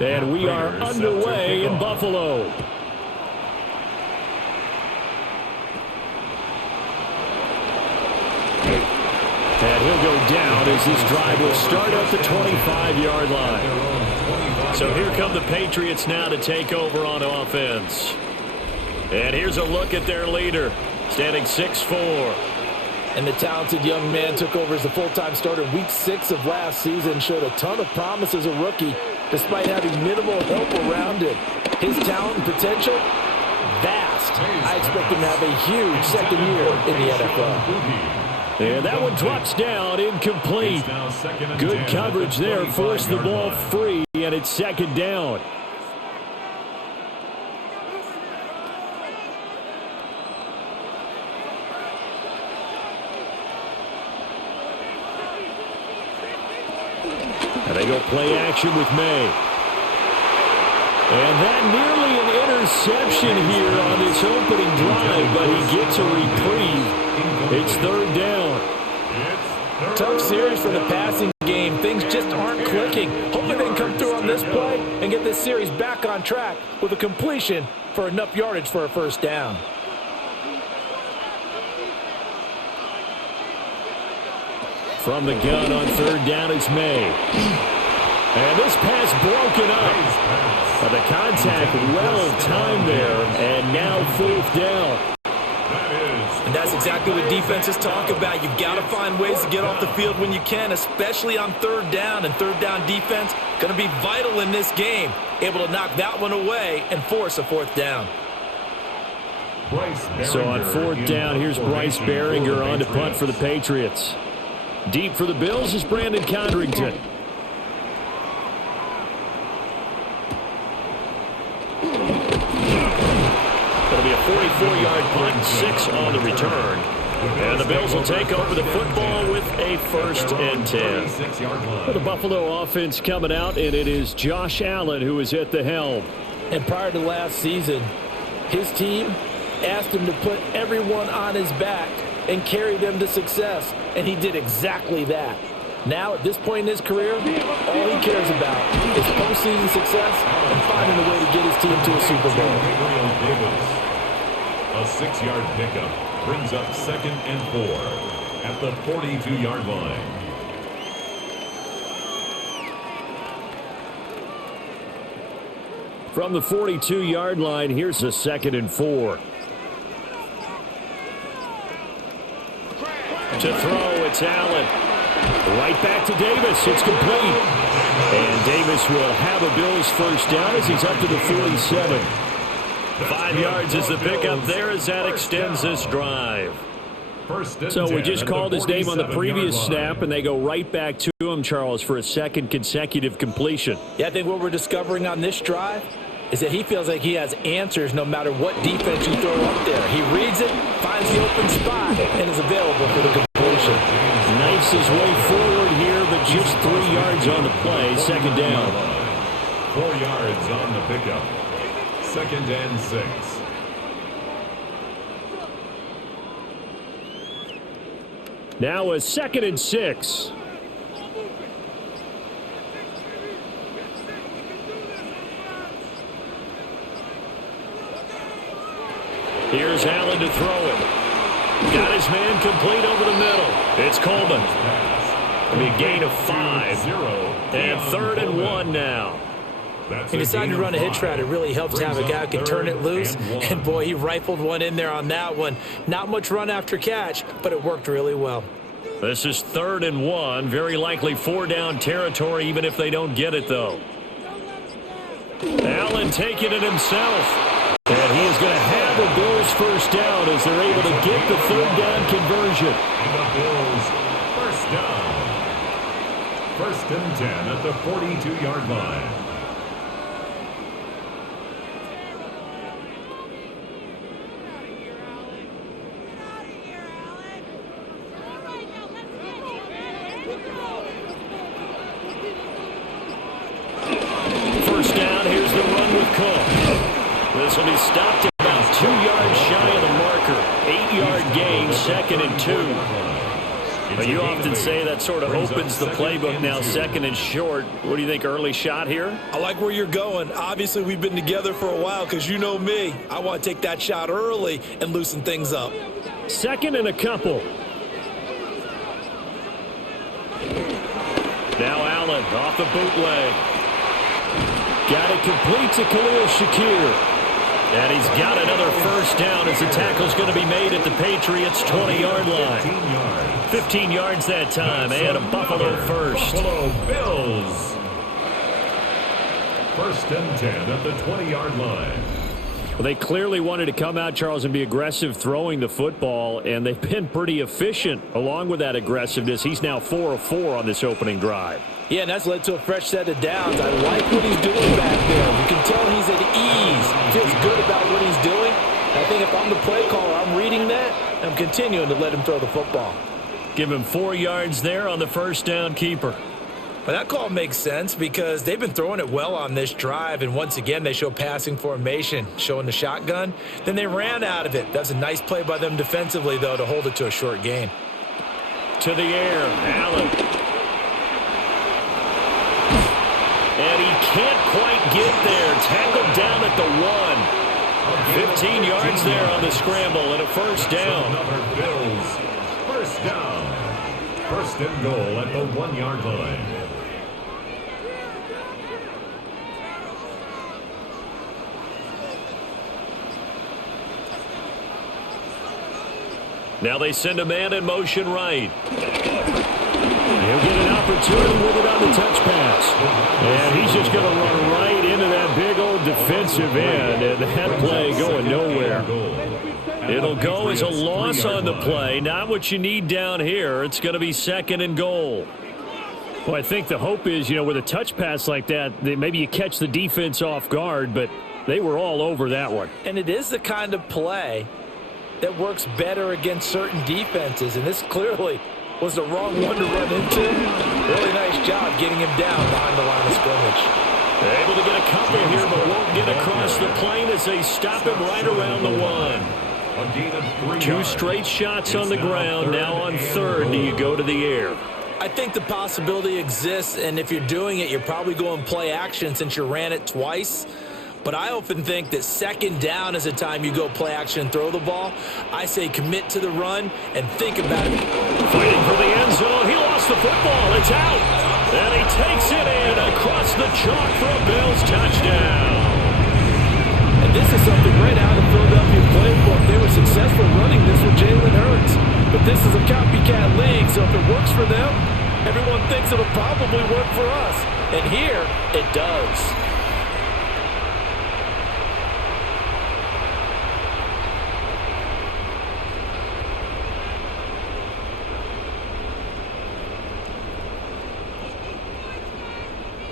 And we are underway in Buffalo. And he'll go down as this drive will start at the 25-yard line. So here come the Patriots now to take over on offense. And here's a look at their leader, standing 6'4". And the talented young man took over as the full-time starter week 6 of last season, showed a ton of promise as a rookie, despite having minimal help around him. His talent and potential, vast. I expect him to have a huge second year in the NFL. And that one drops down, incomplete. Good coverage there, forced the ball free, and it's second down. And they go play action with May. And that nearly an interception here on this opening drive, but he gets a reprieve. It's third down. Tough series for the passing game. Things just aren't clicking. Hopefully they can come through on this play and get this series back on track with a completion for enough yardage for a first down. From the gun on third down is May. And this pass broken up. The contact well timed there, and now fourth down. And that's exactly what defenses talk about. You've got to find ways to get off the field when you can, especially on third down. And third down defense going to be vital in this game. Able to knock that one away and force a fourth down. So on fourth down, here's Bryce Behringer on to punt for the Patriots. Deep for the Bills is Brandon Condrington. It'll be a 44-yard punt, 6 on the return. And the Bills will take over the football with a 1st and 10. The Buffalo offense coming out, and it is Josh Allen who is at the helm. And prior to last season, his team asked him to put everyone on his back and carry them to success, and he did exactly that. Now, at this point in his career, all he cares about is postseason success and finding a way to get his team to a Super Bowl. A 6-yard pickup brings up 2nd and 4 at the 42-yard line. From the 42-yard line, here's a 2nd and 4. To throw, it's Allen. Right back to Davis. It's complete. And Davis will have a Bills first down as he's up to the 47. 5 yards is the pickup there as that extends this drive. So we just called his name on the previous snap, and they go right back to him, Charles, for a 2nd consecutive completion. Yeah, I think what we're discovering on this drive is that he feels like he has answers no matter what defense you throw up there. He reads it, finds the open spot, and is available for the completion. Knifes his way forward here, but just 3 yards on the play. 2nd down. 4 yards on the pickup. 2nd and 6. Now a 2nd and 6. Here's Allen to throw it. Got his man complete over the middle. It's Coleman. It'll be a gain of 5. And 3rd and 1 now. He decided to run a hitch route. It really helps to have a guy who can turn it loose. And, boy, he rifled one in there on that one. Not much run after catch, but it worked really well. This is 3rd and 1. Very likely 4-down territory, even if they don't get it, though. Allen taking it himself. And he is going to have a Bills first down as they're able to get the 3rd down conversion. And the Bills first down. 1st and 10 at the 42-yard line. First down, here's the run with Cook. This will be stopped about 2 yards shy of the marker. 8-yard gain, 2nd and 2. Well, you often say that sort of opens the playbook now, 2nd and short. What do you think, early shot here? I like where you're going. Obviously, we've been together for a while because you know me. I want to take that shot early and loosen things up. 2nd and a couple. Now Allen off the bootleg. Got it complete to Khalil Shakir. And he's got another first down as the tackle's going to be made at the Patriots' 20-yard line. 15 yards that time, and a Buffalo first. Buffalo Bills. 1st and 10 at the 20-yard line. Well, they clearly wanted to come out, Charles, and be aggressive throwing the football, and they've been pretty efficient along with that aggressiveness. He's now 4 of 4 on this opening drive. Yeah, and that's led to a fresh set of downs. I like what he's doing back there. You can tell he's at ease. Feels good about what he's doing. I think if I'm the play caller, I'm reading that. I'm continuing to let him throw the football. Give him 4 yards there on the first down keeper. Well, that call makes sense because they've been throwing it well on this drive, and once again, they show passing formation, showing the shotgun. Then they ran out of it. That's a nice play by them defensively, though, to hold it to a short gain. To the air, Allen. And he can't quite get there. Tackled down at the 1. 15 yards there on the scramble and a first down. Bills. First down. 1st and goal at the 1-yard line. Now they send a man in motion right. He'll get an opportunity with it on the touch pass. And he's just going to run right into that big old defensive end, and that play going nowhere. It'll go as a loss on the play. Not what you need down here. It's going to be 2nd and goal. Well, I think the hope is, with a touch pass like that, maybe you catch the defense off guard, but they were all over that one. And it is the kind of play that works better against certain defenses, and this clearly was the wrong one to run into. Really nice job getting him down behind the line of scrimmage. They're able to get a couple here, but won't get across the plane as they stop him right around the 1. 2 straight shots on the ground. Now on 3rd, do you go to the air? I think the possibility exists, and if you're doing it, you're probably going play action since you ran it twice. But I often think that 2nd down is a time you go play action and throw the ball. I say commit to the run and think about it. Fighting for the end zone. He lost the football. It's out. And he takes it in across the chalk for a Bills touchdown. And this is something right out of Philadelphia playbook. They were successful running this with Jalen Hurts. But this is a copycat league, so if it works for them, everyone thinks it'll probably work for us. And here, it does.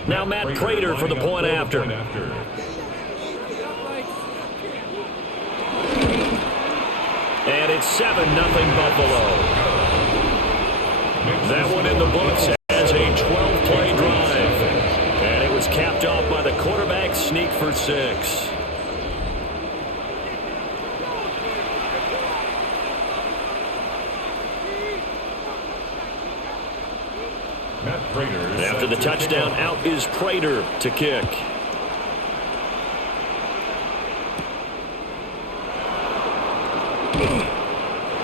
Now Matt Prater for the point after. And it's 7-0 Buffalo. That one in the books as a 12-play drive. And it was capped off by the quarterback sneak for 6. After the touchdown, out is Prater to kick.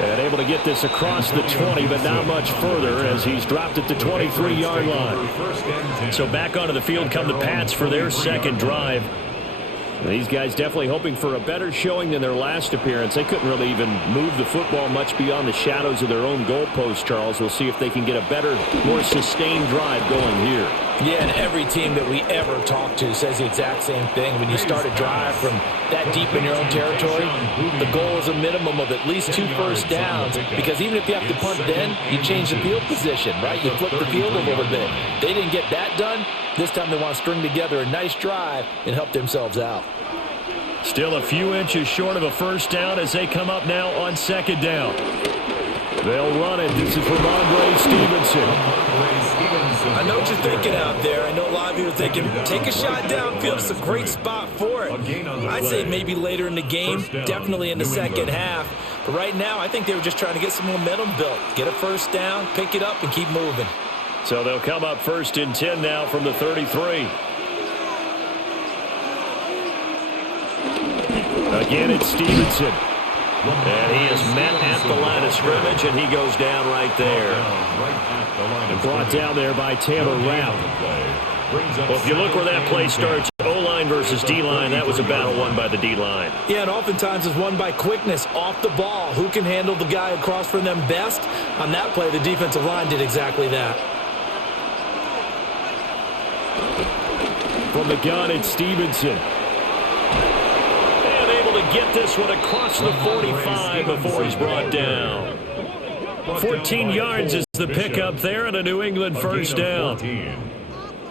And able to get this across the 20, but not much further as he's dropped at the 23-yard line. So back onto the field come the Pats for their 2nd drive. These guys definitely hoping for a better showing than their last appearance. They couldn't really even move the football much beyond the shadows of their own goalpost, Charles. We'll see if they can get a better, more sustained drive going here. Yeah, and every team that we ever talk to says the exact same thing. When you start a drive from that deep in your own territory, the goal is a minimum of at least 2 first downs, because even if you have to punt then, you change the field position, right? You flip the field a little bit. They didn't get that done. This time they want to string together a nice drive and help themselves out. Still a few inches short of a first down as they come up now on 2nd down. They'll run it. This is from Andre Stevenson. I know what you're thinking out there. I know a lot of you are thinking, take a shot downfield. It's a great spot for it. I'd say maybe later in the game, definitely in the second half. But right now, I think they were just trying to get some momentum built. Get a first down, pick it up, and keep moving. So they'll come up 1st and 10 now from the 33. Again, it's Stevenson. And he is met at the line of scrimmage, and he goes down right there. And brought down there by Taylor Rapp. Well, if you look where that play starts, O-line versus D-line, that was a battle won by the D-line. Yeah, and oftentimes it's won by quickness off the ball. Who can handle the guy across from them best? On that play, the defensive line did exactly that. From the gun, it's Stevenson. And able to get this one across the 45 before he's brought down. 14 yards is the pickup there, and a New England first down.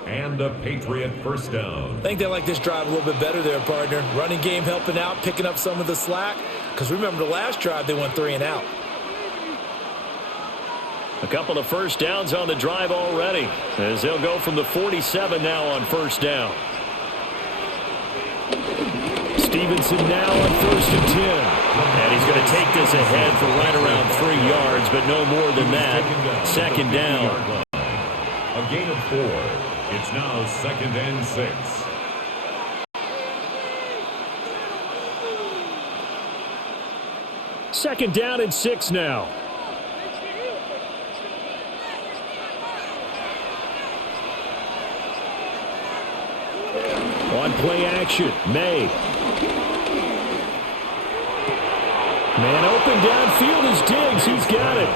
And a Patriot first down. I think they like this drive a little bit better there, partner. Running game helping out, picking up some of the slack. Because remember the last drive, they went 3 and out. A couple of first downs on the drive already, as they'll go from the 47 now on first down. Stevenson now on 1st and 10. And he's going to take this ahead for right around 3 yards, but no more than that. 2nd down. A gain of 4. It's now 2nd and 6. Second down and 6 now. On play action, May. Man open downfield is Diggs. He's got it.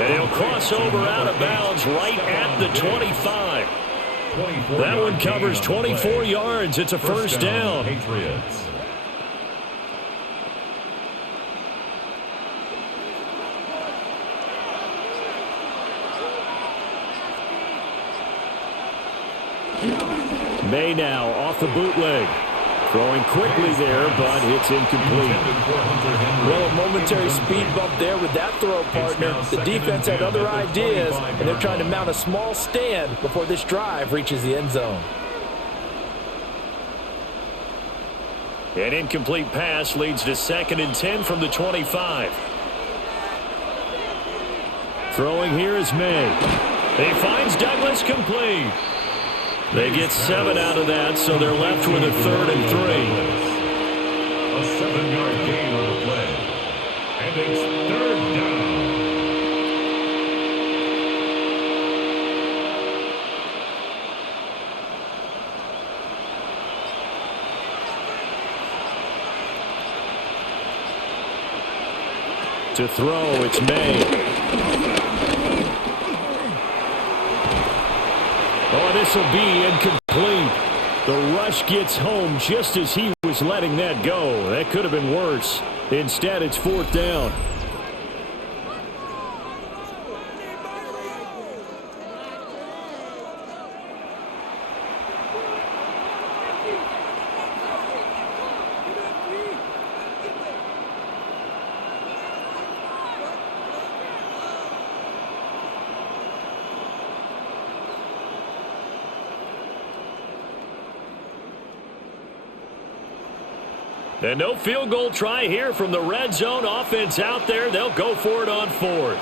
And he'll cross over out of bounds right at the 25. That one covers 24 yards. It's a first down. Patriots. May now off the bootleg. Throwing quickly there, but it's incomplete. Well, a momentary speed bump there with that throw, partner. The defense had other ideas, and they're trying to mount a small stand before this drive reaches the end zone. An incomplete pass leads to 2nd and 10 from the 25. Throwing here is May. He finds Douglas complete. They get 7 out of that, so they're left with a 3rd and 3. A 7-yard gain on the play. And it's 3rd down. To throw, it's May. Oh, this will be incomplete. The rush gets home just as he was letting that go. That could have been worse. Instead, it's 4th down. And no field goal try here from the red zone. Offense out there. They'll go for it on 4th.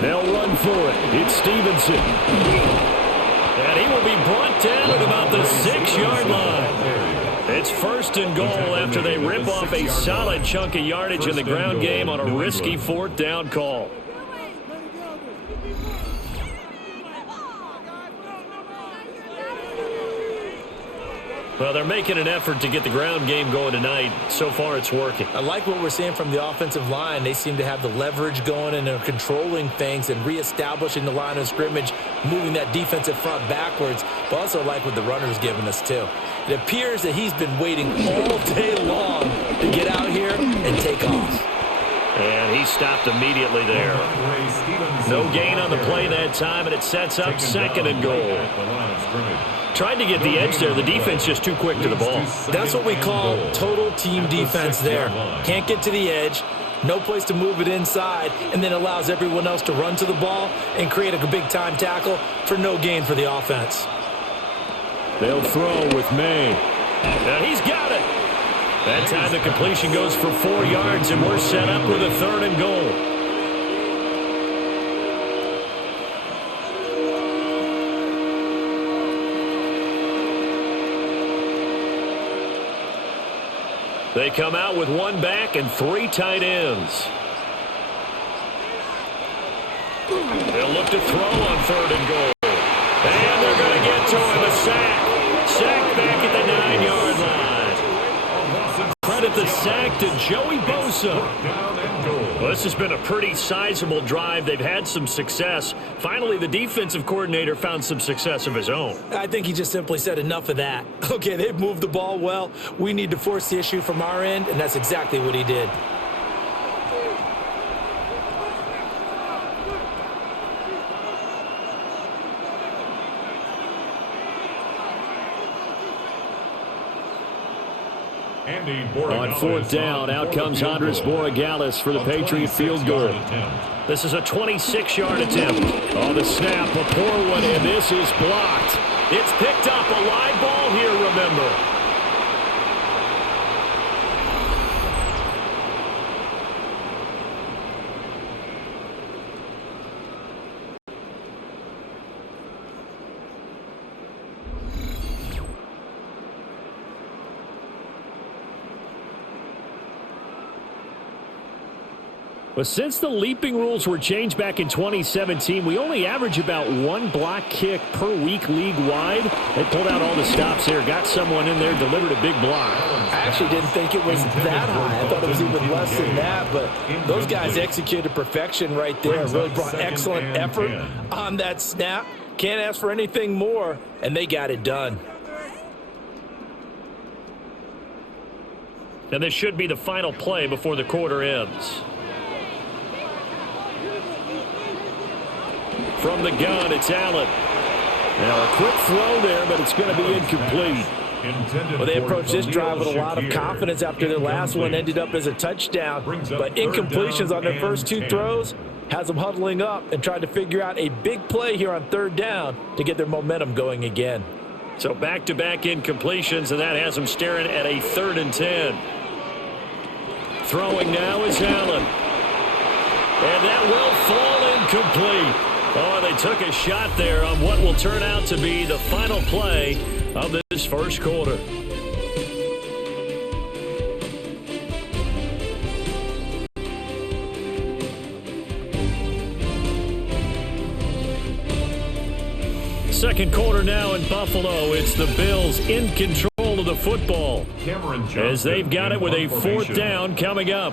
They'll run for it. It's Stevenson. And he will be brought down at about the 6-yard line. It's 1st and goal after they rip off a solid chunk of yardage in the ground game on a risky 4th down call. Well, they're making an effort to get the ground game going tonight. So far, it's working. I like what we're seeing from the offensive line. They seem to have the leverage going, and they're controlling things and reestablishing the line of scrimmage, moving that defensive front backwards. But also like what the runner's giving us, too. It appears that he's been waiting all day long to get out here and take off. And he stopped immediately there. No gain on the play that time, and it sets up 2nd and goal. Tried to get the edge there. The defense just too quick to the ball. That's what we call total team defense there. Can't get to the edge, no place to move it inside, and then allows everyone else to run to the ball and create a big-time tackle for no gain for the offense. They'll throw with May. And he's got it. That time the completion goes for 4 yards, and we're set up with a 3rd and goal. They come out with 1 back and 3 tight ends. They'll look to throw on 3rd and goal. And they're going to get to him. A sack. Sack back at the 9-yard line. Credit the sack to Joey Bosa. Well, this has been a pretty sizable drive. They've had some success. Finally, the defensive coordinator found some success of his own. I think he just simply said enough of that. Okay, they've moved the ball well. We need to force the issue from our end, and that's exactly what he did. On 4th down, out comes Andres Borregales for the Patriot field goal. This is a 26-yard attempt. Oh, the snap, a poor one, and this is blocked. It's picked up, a live ball here, remember. But since the leaping rules were changed back in 2017, we only average about 1 block kick per week league-wide. They pulled out all the stops there, got someone in there, delivered a big block. I actually didn't think it was that high. I thought it was even less than that, but those guys executed perfection right there. Really brought excellent effort on that snap. Can't ask for anything more, and they got it done. And this should be the final play before the quarter ends. From the gun, it's Allen. Now a quick throw there, but it's going to be incomplete. Well, they approached this drive with a lot of confidence after their last one ended up as a touchdown. But incompletions on their first 2 throws has them huddling up and trying to figure out a big play here on 3rd down to get their momentum going again. So back-to-back incompletions, and that has them staring at a 3rd and 10. Throwing now is Allen. And that will fall incomplete. Oh, they took a shot there on what will turn out to be the final play of this first quarter. Second quarter now in Buffalo. It's the Bills in control of the football as they've got it with a 4th down coming up.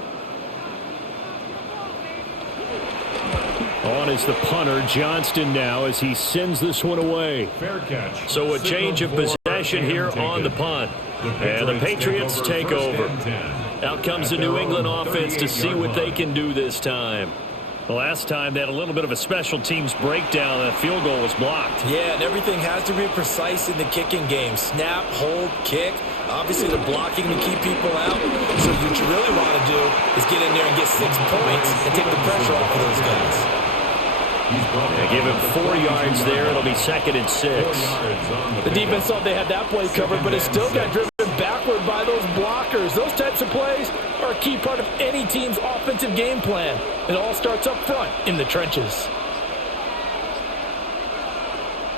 On is the punter, Johnston, now as he sends this one away. Fair catch. So a change of possession here on the punt. And the Patriots take over. Out comes the New England offense to see what they can do this time. The last time they had a little bit of a special teams breakdown. That field goal was blocked. Yeah, and everything has to be precise in the kicking game. Snap, hold, kick. Obviously, they're blocking to keep people out. So what you really want to do is get in there and get 6 points and take the pressure off of those guys. They give him 4 yards there. It'll be 2nd and 6. The defense thought they had that play covered, but it still got driven backward by those blockers. Those types of plays are a key part of any team's offensive game plan. It all starts up front in the trenches.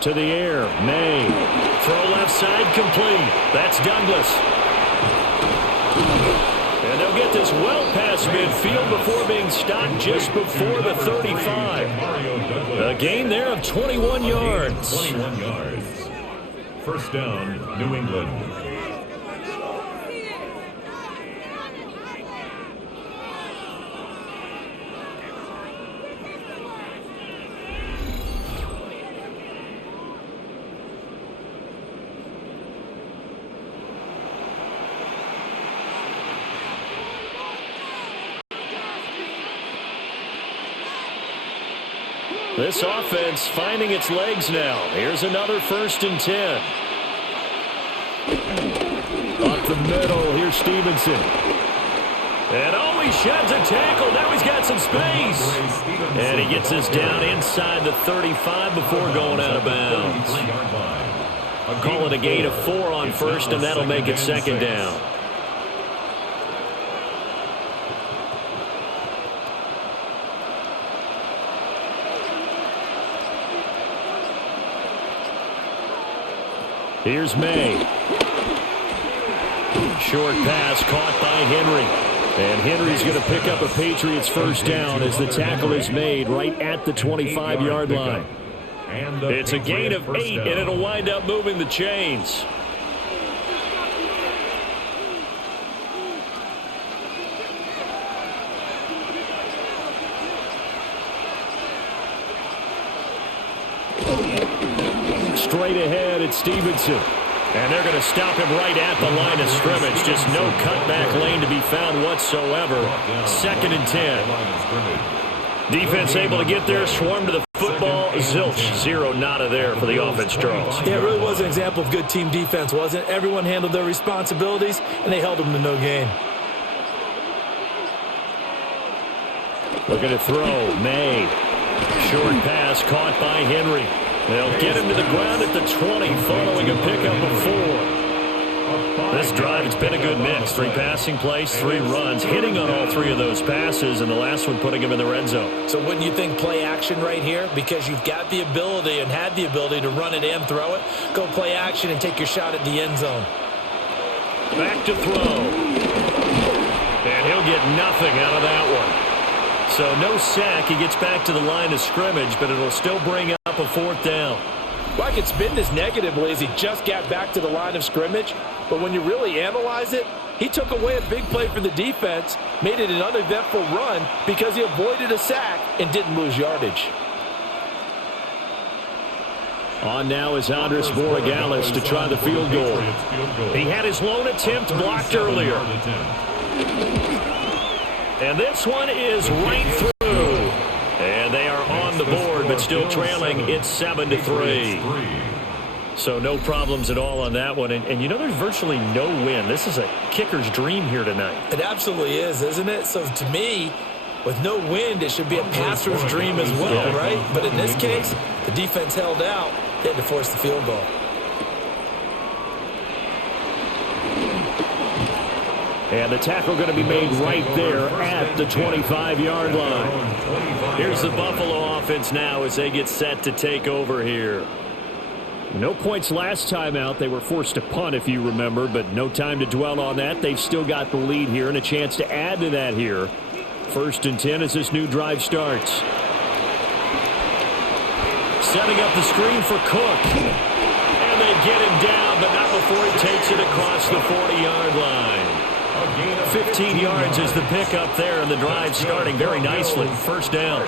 To the air, May. Throw left side, complete. That's Douglas. And they'll get this well past midfield before being stopped just before the 35. A gain there of 21 yards. 21 yards. First down, New England. This offense finding its legs now. Here's another 1st and 10. Up the middle, here's Stevenson. And oh, he sheds a tackle. Now he's got some space. And he gets us down inside the 35 before going out of bounds. Call it a gain of 4 on 1st, and that'll make it 2nd down. Here's May. Short pass caught by Henry. And Henry's going to pick up a Patriots first down as the tackle is made right at the 25-yard line. It's a gain of 8, and it'll wind up moving the chains. Straight ahead, it's Stevenson. And they're going to stop him right at the line of scrimmage. Just no cutback lane to be found whatsoever. 2nd and 10. Defense able to get there, swarm to the football. Zilch, 0 nada there for the offense, Charles. Yeah, it really was an example of good team defense, wasn't it? Everyone handled their responsibilities, and they held them to no gain. Looking to throw, May. Short pass caught by Henry. They'll get him to the ground at the 20 following a pickup of 4. This drive, it's been a good mix. 3 passing plays, 3 runs, hitting on all 3 of those passes, and the last one putting him in the red zone. So wouldn't you think play action right here? Because you've got the ability and had the ability to run it and throw it. Go play action and take your shot at the end zone. Back to throw. And he'll get nothing out of that one. So no sack. He gets back to the line of scrimmage, but it'll still bring up a 4th down. Well, I could spin this negatively as he just got back to the line of scrimmage, but when you really analyze it, he took away a big play for the defense, made it an uneventful run because he avoided a sack and didn't lose yardage. On now is Andres Borregales to try the field goal. He had his lone attempt blocked earlier. And this one is right through. And they are on the board, but still trailing. It's 7-3. So no problems at all on that one. And you know, there's virtually no wind. This is a kicker's dream here tonight. It absolutely is, isn't it? So to me, with no wind, it should be a passer's dream as well, right? But in this case, the defense held out. They had to force the field goal. And the tackle going to be made right there at the 25-yard line. Here's the Buffalo offense now as they get set to take over here. No points last time out. They were forced to punt, if you remember, but no time to dwell on that. They've still got the lead here and a chance to add to that here. 1st and 10 as this new drive starts. Setting up the screen for Cook. And they get him down, but not before he takes it across the 40-yard line. 15 yards is the pickup there, and the drive starting very nicely. 1st down.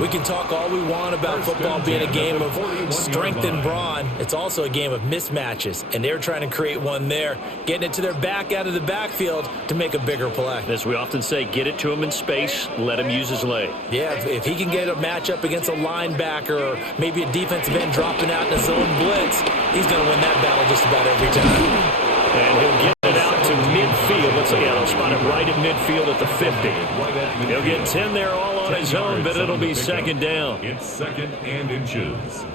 We can talk all we want about football being a game of strength and brawn. It's also a game of mismatches, and they're trying to create one there, getting it to their back out of the backfield to make a bigger play. As we often say, get it to him in space, let him use his leg. Yeah, if he can get a matchup against a linebacker or maybe a defensive end dropping out in a zone blitz, he's going to win that battle just about every time. And he'll get it out to midfield. Let's see, I'll spot it right at midfield at the 50. He'll get 10 there all on his own, but it'll be 2nd down. It's 2nd and inches.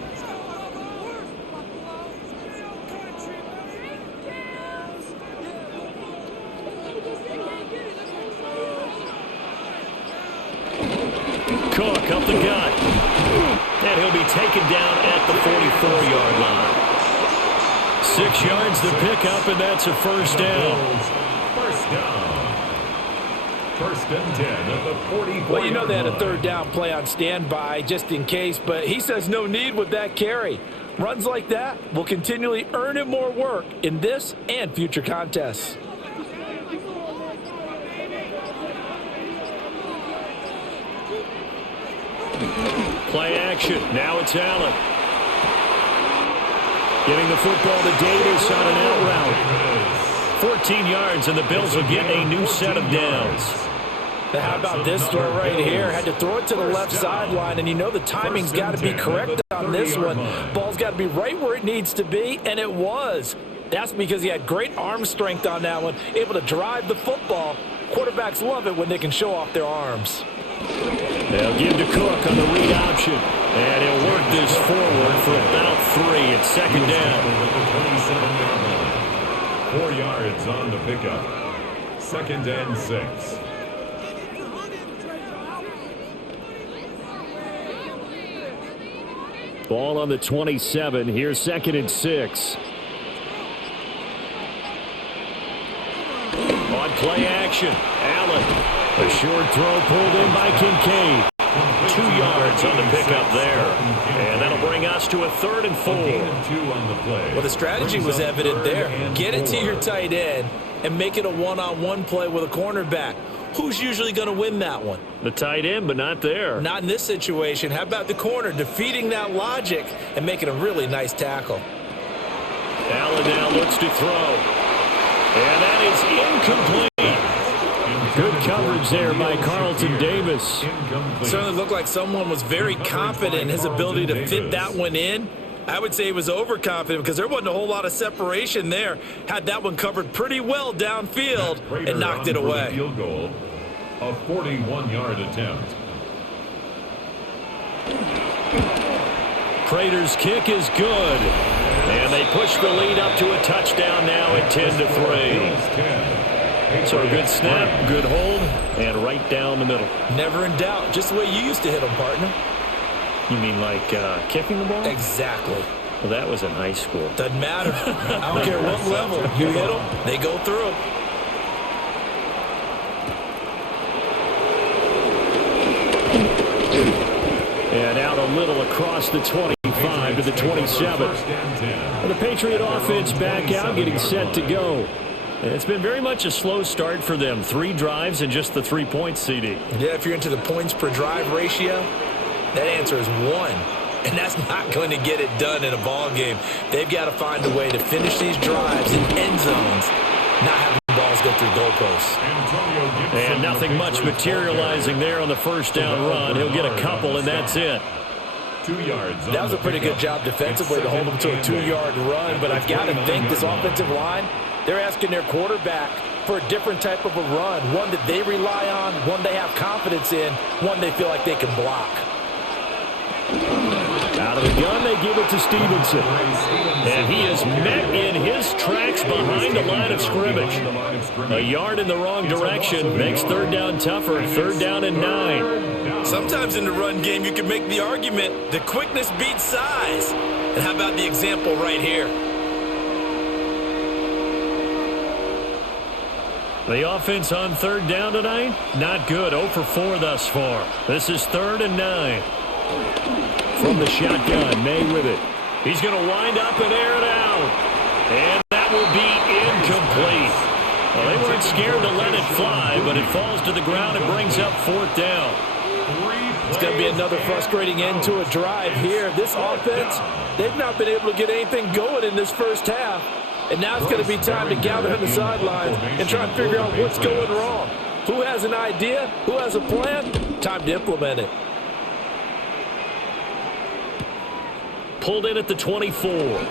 Cook up the gut. And he'll be taken down at the 44-yard line. 6 yards the pickup, and that's a 1st down. 1st down. 1st and 10 at the 44. Well, you know they had a 3rd down play on standby just in case, but he says no need with that carry. Runs like that will continually earn him more work in this and future contests. Play action. Now it's Allen. Getting the football to Davis on an out route. 14 yards, and the Bills will get a new set of downs. Now how about this throw right here? Had to throw it to the left sideline, and you know the timing's got to be correct on this one. Ball's got to be right where it needs to be, and it was. That's because he had great arm strength on that one, able to drive the football. Quarterbacks love it when they can show off their arms. They'll give to Cook on the read option. And he'll work this forward for about 3. It's 2nd down. 4 yards on the pickup. 2nd and 6. Ball on the 27. Here's 2nd and 6. play action. Allen. A short throw pulled in by Kincaid. 2 yards on the pickup there. And that'll bring us to a 3rd and 4. Well, the strategy was evident there. Get it to your tight end and make it a one-on-one play with a cornerback. Who's usually going to win that one? The tight end, but not there. Not in this situation. How about the corner defeating that logic and making a really nice tackle? Allen now looks to throw. And that is incomplete. Good coverage there by Carlton Davis. Certainly looked like someone was very confident in his ability to fit that one in. I would say he was overconfident because there wasn't a whole lot of separation there. Had that one covered pretty well downfield and knocked it away. Field goal, a 41-yard attempt. Prater's kick is good. And they push the lead up to a touchdown now at 10-3. So a good snap, good hold, and right down the middle. Never in doubt. Just the way you used to hit them, partner. You mean like kicking the ball? Exactly. Well, that was in high school. Doesn't matter. I don't care what level. You hit them, they go through. And out a little across the 25 to the 27. And the Patriot offense back out, getting set to go. And it's been very much a slow start for them. 3 drives and just the 3 points, CD. Yeah, if you're into the points per drive ratio, that answer is 1. And that's not going to get it done in a ball game. They've got to find a way to finish these drives in end zones, not having balls go through goalposts. And nothing much materializing there on the first down run. He'll get a couple, and that's it. 2 yards. That was a pretty good job defensively to hold him to a 2-yard run, but I've got to think this offensive line, they're asking their quarterback for a different type of a run, one that they rely on, one they have confidence in, one they feel like they can block. Out of the gun, they give it to Stevenson. And he is met in his tracks behind the line of scrimmage. A yard in the wrong direction makes 3rd down tougher. 3rd down and 9. Sometimes in the run game, you can make the argument that quickness beats size. And how about the example right here? The offense on 3rd down tonight, not good. 0 for 4 thus far. This is 3rd and 9. From the shotgun, May with it. He's going to wind up and air it out. And that will be incomplete. Well, they weren't scared to let it fly, but it falls to the ground and brings up 4th down. It's going to be another frustrating end to a drive here. This offense, they've not been able to get anything going in this first half. And now it's going to be time to gather on the sidelines and try and figure out what's going wrong. Who has an idea? Who has a plan? Time to implement it. Pulled in at the 24. Call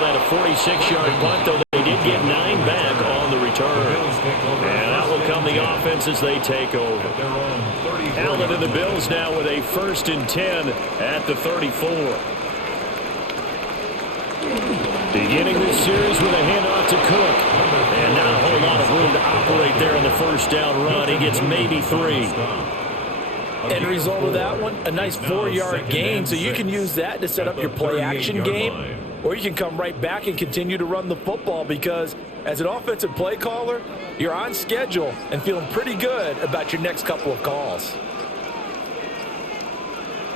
that a 46-yard punt, though they did get 9 back on the return. And out will come the offense as they take over. Allen and the Bills now with a 1st and 10 at the 34. Beginning this series with a handoff to Cook. And not a whole lot of room to operate there in the first down run. He gets maybe 3. End result of that one, a nice 4-yard gain, so you can use that to set up your play-action game, or you can come right back and continue to run the football because as an offensive play caller, you're on schedule and feeling pretty good about your next couple of calls.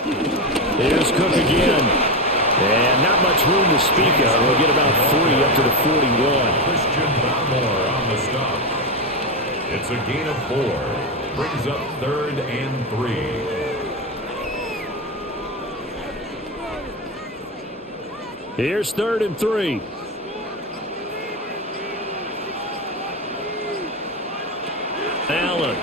Here's Cook again. And not much room to speak of. We'll get about 3 up to the 41. Christian Barmore on the stop. It's a gain of 4. Brings up 3rd and 3. Here's 3rd and 3. Allen.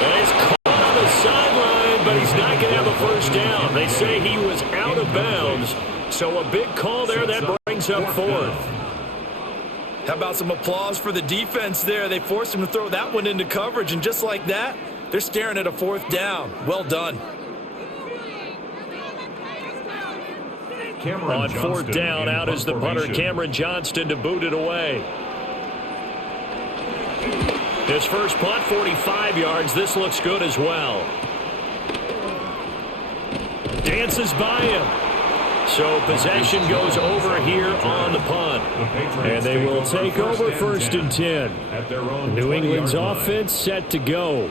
And he's caught on the sideline, but he's not going to have a first down. They say he was out of bounds, so a big call there. That brings up 4th. How about some applause for the defense there? They forced him to throw that one into coverage, and just like that, they're staring at a 4th down. Well done. On 4th down, out is the punter, Cameron Johnston, to boot it away. His first punt, 45 yards. This looks good as well. Dances by him. So possession goes over here on the punt. And they will take over 1st and 10. New England's offense set to go.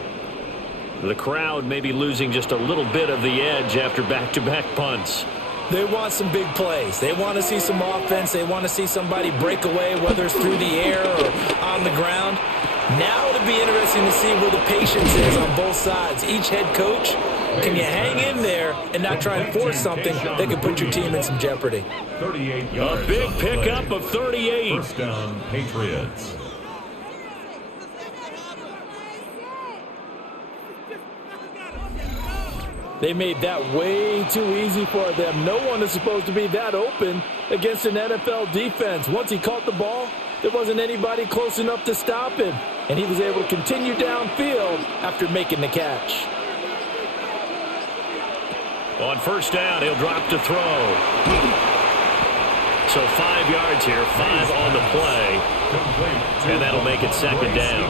The crowd may be losing just a little bit of the edge after back-to-back punts. They want some big plays. They want to see some offense. They want to see somebody break away, whether it's through the air or on the ground. Now it'll be interesting to see where the patience is on both sides. Each head coach, can you hang in there and not try and force something that could put your team in some jeopardy? 38 yards. A big pickup of 38. First down, Patriots. They made that way too easy for them. No one is supposed to be that open against an NFL defense. Once he caught the ball, there wasn't anybody close enough to stop him. And he was able to continue downfield after making the catch. On 1st down, he'll drop to throw. So 5 yards here, 5 on the play. And that'll make it 2nd down.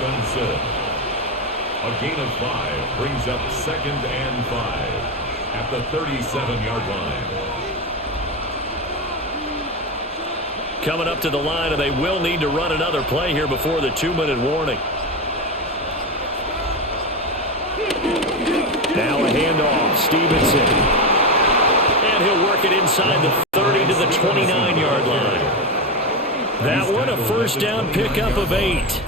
A gain of 5 brings up 2nd and 5 at the 37-yard line. Coming up to the line, and they will need to run another play here before the 2-minute warning. Now a handoff, Stevenson. And he'll work it inside the 30 to the 29-yard line. That one, a 1st down pickup of 8.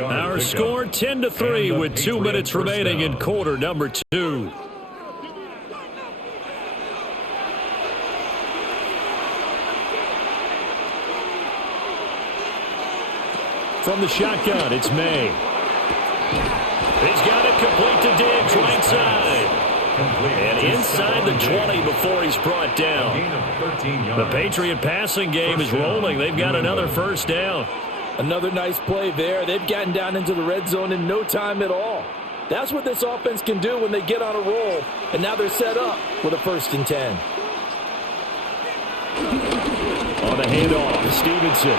Our score 10-3 with 2 minutes remaining in quarter number 2. From the shotgun, it's May. He's got it complete to Diggs, right side. And inside the 20 before he's brought down. The Patriot passing game is rolling. They've got another 1st down. Another nice play there. They've gotten down into the red zone in no time at all. That's what this offense can do when they get on a roll. And now they're set up with a 1st and 10. On the handoff, Stevenson.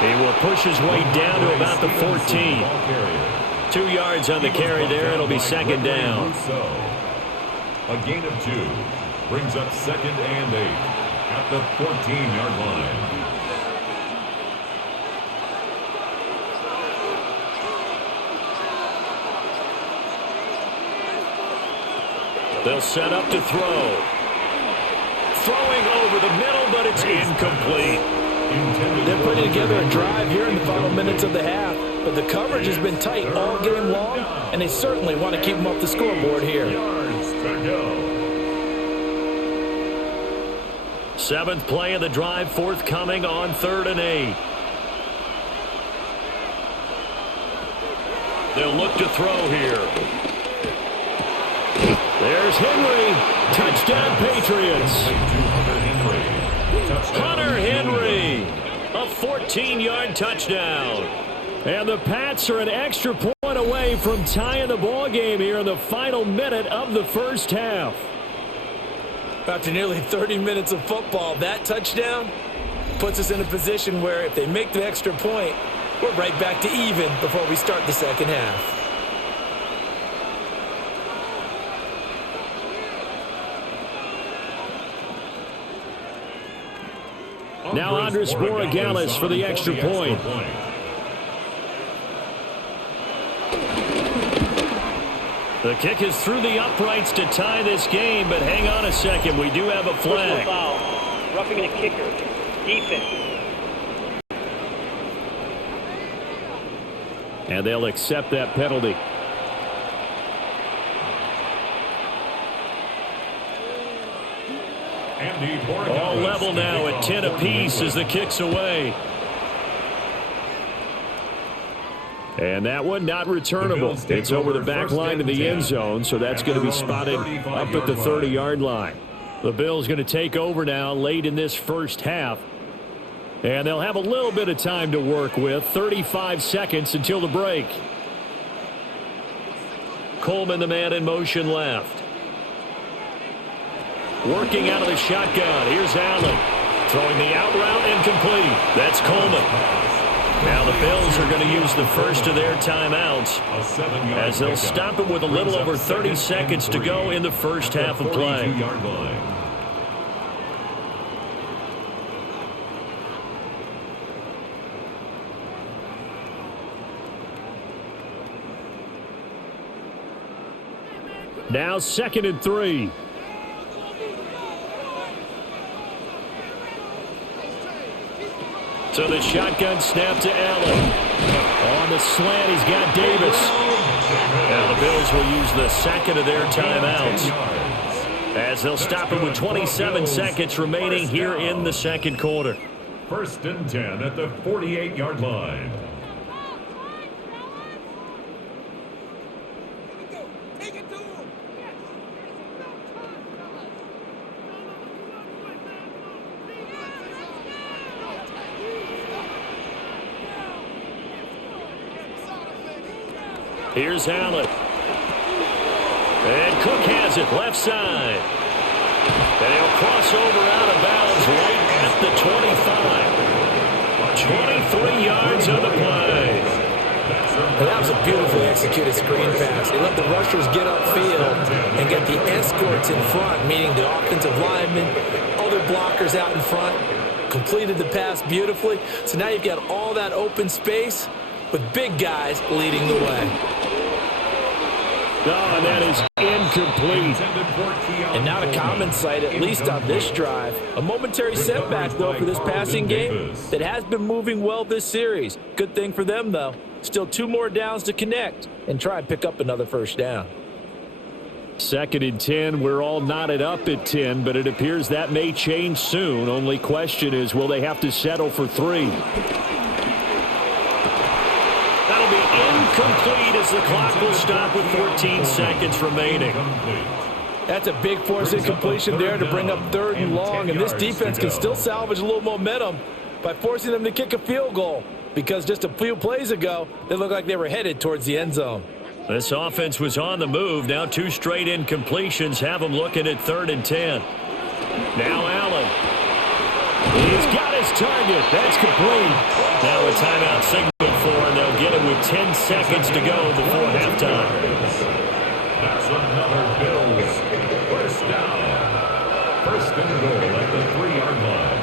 He will push his way down to about the 14. 2 yards on the carry there. It'll be 2nd down. A gain of 2 brings up 2nd and 8 at the 14-yard line. They'll set up to throw. Throwing over the middle, but it's incomplete. They're putting together a drive here in the final minutes of the half, but the coverage has been tight all game long, and they certainly want to keep them off the scoreboard here. 7th play of the drive forthcoming on 3rd and 8. They'll look to throw here. There's Henry. Touchdown, Patriots. Hunter Henry. A 14-yard touchdown. And the Pats are an extra point away from tying the ball game here in the final minute of the 1st half. After nearly 30 minutes of football, that touchdown puts us in a position where if they make the extra point, we're right back to even before we start the 2nd half. Now Andres Borregales for the extra point. The kick is through the uprights to tie this game, but hang on a second. We do have a flag. Foul. Roughing the kicker. Defense. And they'll accept that penalty. All level now at 10 apiece as the kick's away. And that one not returnable. It's over the back line to the end zone, so that's going to be spotted up at the 30-yard line. The Bills going to take over now late in this 1st half. And they'll have a little bit of time to work with. 35 seconds until the break. Coleman, the man in motion left. Working out of the shotgun. Here's Allen. Throwing the out route incomplete. That's Coleman. Now the Bills are going to use the first of their timeouts as they'll stop it with a little over 30 seconds to go in the 1st half of play. Now 2nd and 3. So the shotgun snap to Allen. On the slant, he's got Davis. Now the Bills will use the second of their timeouts, as they'll stop it with 27 seconds remaining here in the second quarter. 1st and 10 at the 48-yard line. Here's Allen. And Cook has it left side. And he'll cross over out of bounds right at the 25. 23 yards on the play. Well, that was a beautifully executed screen pass. They let the rushers get upfield and get the escorts in front, meaning the offensive linemen, other blockers out in front, completed the pass beautifully. So now you've got all that open space with big guys leading the way. Oh, and that is incomplete. And not a common sight, at least on this drive. A momentary setback, though, for this passing game that has been moving well this series. Good thing for them, though. Still 2 more downs to connect and try and pick up another first down. 2nd and 10. We're all knotted up at 10, but it appears that may change soon. Only question is, will they have to settle for 3? That'll be incomplete as the clock will stop with 14 seconds remaining. That's a big force incompletion there to bring up 3rd and long, and this defense can still salvage a little momentum by forcing them to kick a field goal, because just a few plays ago, they looked like they were headed towards the end zone. This offense was on the move. Now 2 straight incompletions have them looking at 3rd and 10. Now Allen. He's got his target. That's complete. Now a timeout signal for, and they'll get it with 10 seconds to go before halftime. That's another Bills first down. 1st and goal at the 3-yard line.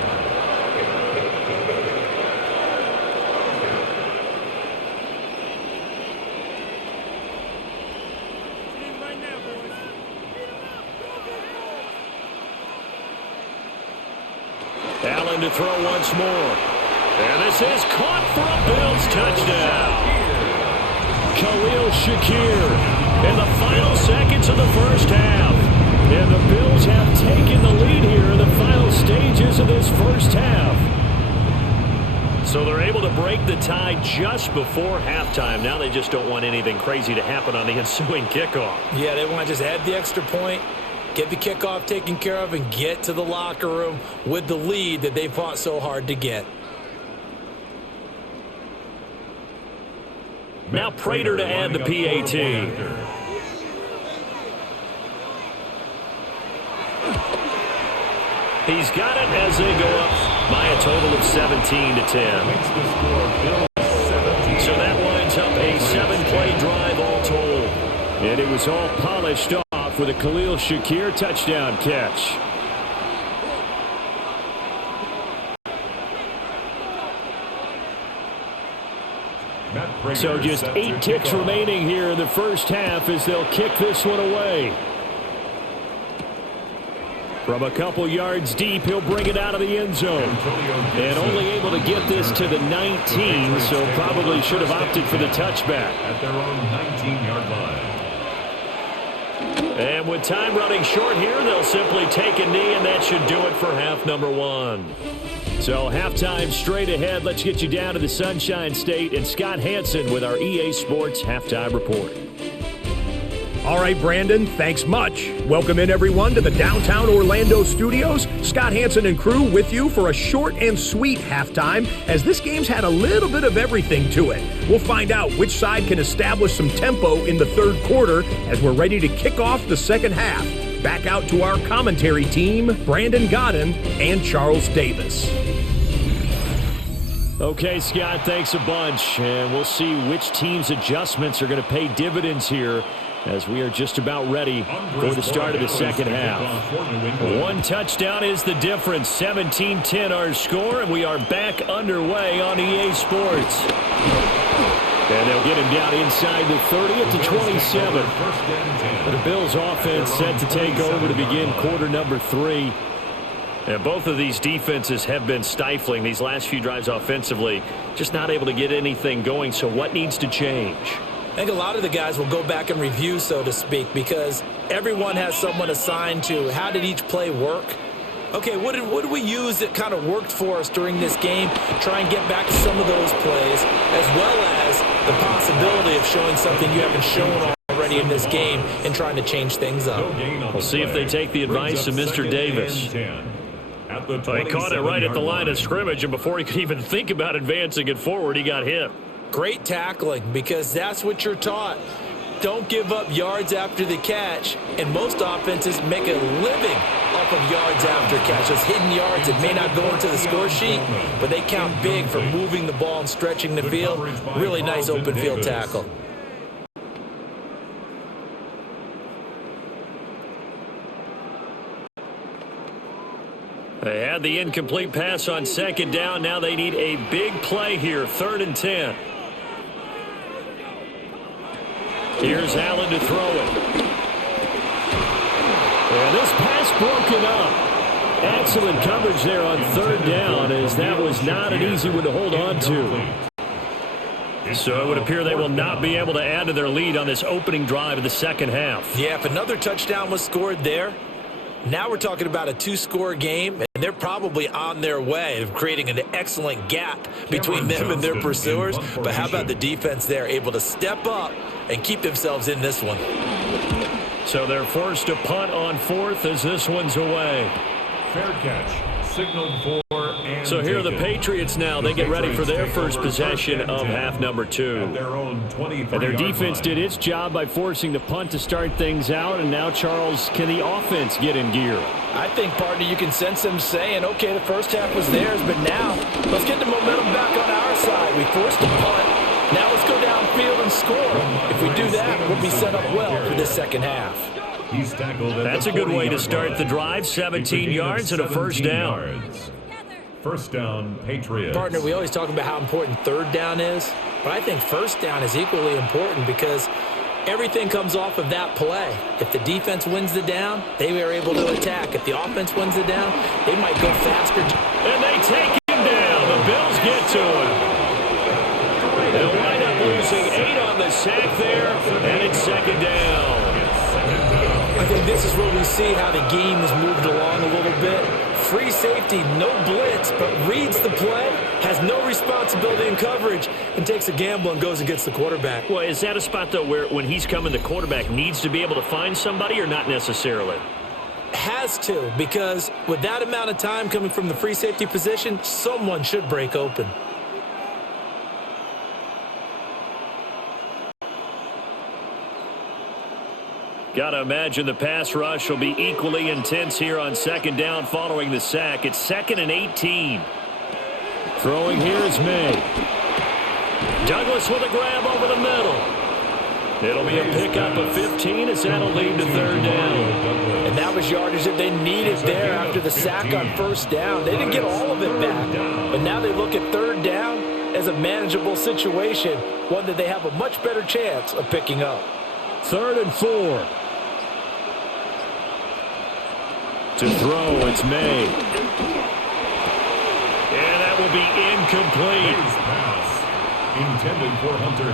Allen to throw once more. And this is caught for a Bills touchdown. Khalil Shakir in the final seconds of the first half. And the Bills have taken the lead here in the final stages of this first half. So they're able to break the tie just before halftime. Now they just don't want anything crazy to happen on the ensuing kickoff. Yeah, they want to just add the extra point, get the kickoff taken care of, and get to the locker room with the lead that they fought so hard to get. Now Prater to add the PAT. He's got it as they go up by a total of 17 to 10. So that winds up a 7-play drive all told. And it was all polished off with a Khalil Shakir touchdown catch. So just 8 kicks remaining here in the first half as they'll kick this one away. From a couple yards deep, he'll bring it out of the end zone. And only able to get this to the 19, so probably should have opted for the touchback. At their own 19-yard line. And with time running short here, they'll simply take a knee, and that should do it for half number 1. So halftime straight ahead. Let's get you down to the Sunshine State and Scott Hansen with our EA Sports Halftime Report. All right, Brandon, thanks much. Welcome in, everyone, to the downtown Orlando studios. Scott Hansen and crew with you for a short and sweet halftime, as this game's had a little bit of everything to it. We'll find out which side can establish some tempo in the third quarter as we're ready to kick off the second half. Back out to our commentary team, Brandon Godden and Charles Davis. Okay, Scott, thanks a bunch. And we'll see which team's adjustments are going to pay dividends here, as we are just about ready for the start of the second half. 1 touchdown is the difference. 17-10 our score, and we are back underway on EA Sports. And they'll get him down inside the 30 at the 27. The Bills offense set to take over to begin quarter number 3. And both of these defenses have been stifling these last few drives offensively. Just not able to get anything going. So what needs to change? I think a lot of the guys will go back and review, so to speak, because everyone has someone assigned to how did each play work. Okay, what did we use that kind of worked for us during this game? Try and get back to some of those plays, as well as the possibility of showing something you haven't shown already in this game and trying to change things up. We'll see if they take the advice of Mr. Davis. He caught it right at the line of scrimmage, and before he could even think about advancing it forward, he got hit. Great tackling, because that's what you're taught. Don't give up yards after the catch, and most offenses make a living off of yards after catch. Those hidden yards that may not go into the score sheet, but they count big for moving the ball and stretching the field. Really nice open field tackle. They had the incomplete pass on second down. Now they need a big play here, 3rd and 10. Here's Allen to throw it. And this pass broken up. Excellent coverage there on 3rd down, as that was not an easy one to hold on to. So it would appear they will not be able to add to their lead on this opening drive of the second half. Yeah, if another touchdown was scored there, now we're talking about a 2-score game, and they're probably on their way of creating an excellent gap between them and their pursuers. But how about the defense there, able to step up and keep themselves in this one? So they're forced to punt on 4th as this one's away. Fair catch, signaled for. So here are the Patriots now. They get ready for their first possession of half number 2. And their defense did its job by forcing the punt to start things out. And now, Charles, can the offense get in gear? I think, partner, you can sense them saying, okay, the first half was theirs, but now let's get the momentum back on our side. We forced a punt. Now let's go downfield and score. If we do that, we'll be set up well for this second half. That's a good way to start the drive. 17 yards and a first down. First down, Patriots. Partner, we always talk about how important 3rd down is, but I think first down is equally important because everything comes off of that play. If the defense wins the down, they are able to attack. If the offense wins the down, they might go faster. And they take him down. The Bills get to him. They'll wind up losing 8 on the sack there, and it's 2nd down. I think this is where we see how the game has moved along a little bit. Free safety, no blitz, but reads the play, has no responsibility in coverage, and takes a gamble and goes against the quarterback. Well, is that a spot, though, where when he's coming, the quarterback needs to be able to find somebody or not necessarily? Has to, because with that amount of time coming from the free safety position, someone should break open. Got to imagine the pass rush will be equally intense here on 2nd down following the sack. It's 2nd and 18. Throwing here is May. Douglas with a grab over the middle. It'll be a pickup of 15 as that'll lead to 3rd down. And that was yardage that they needed there after the sack on 1st down. They didn't get all of it back, but now they look at 3rd down as a manageable situation, one that they have a much better chance of picking up. 3rd and 4. To throw, it's May. And that will be incomplete.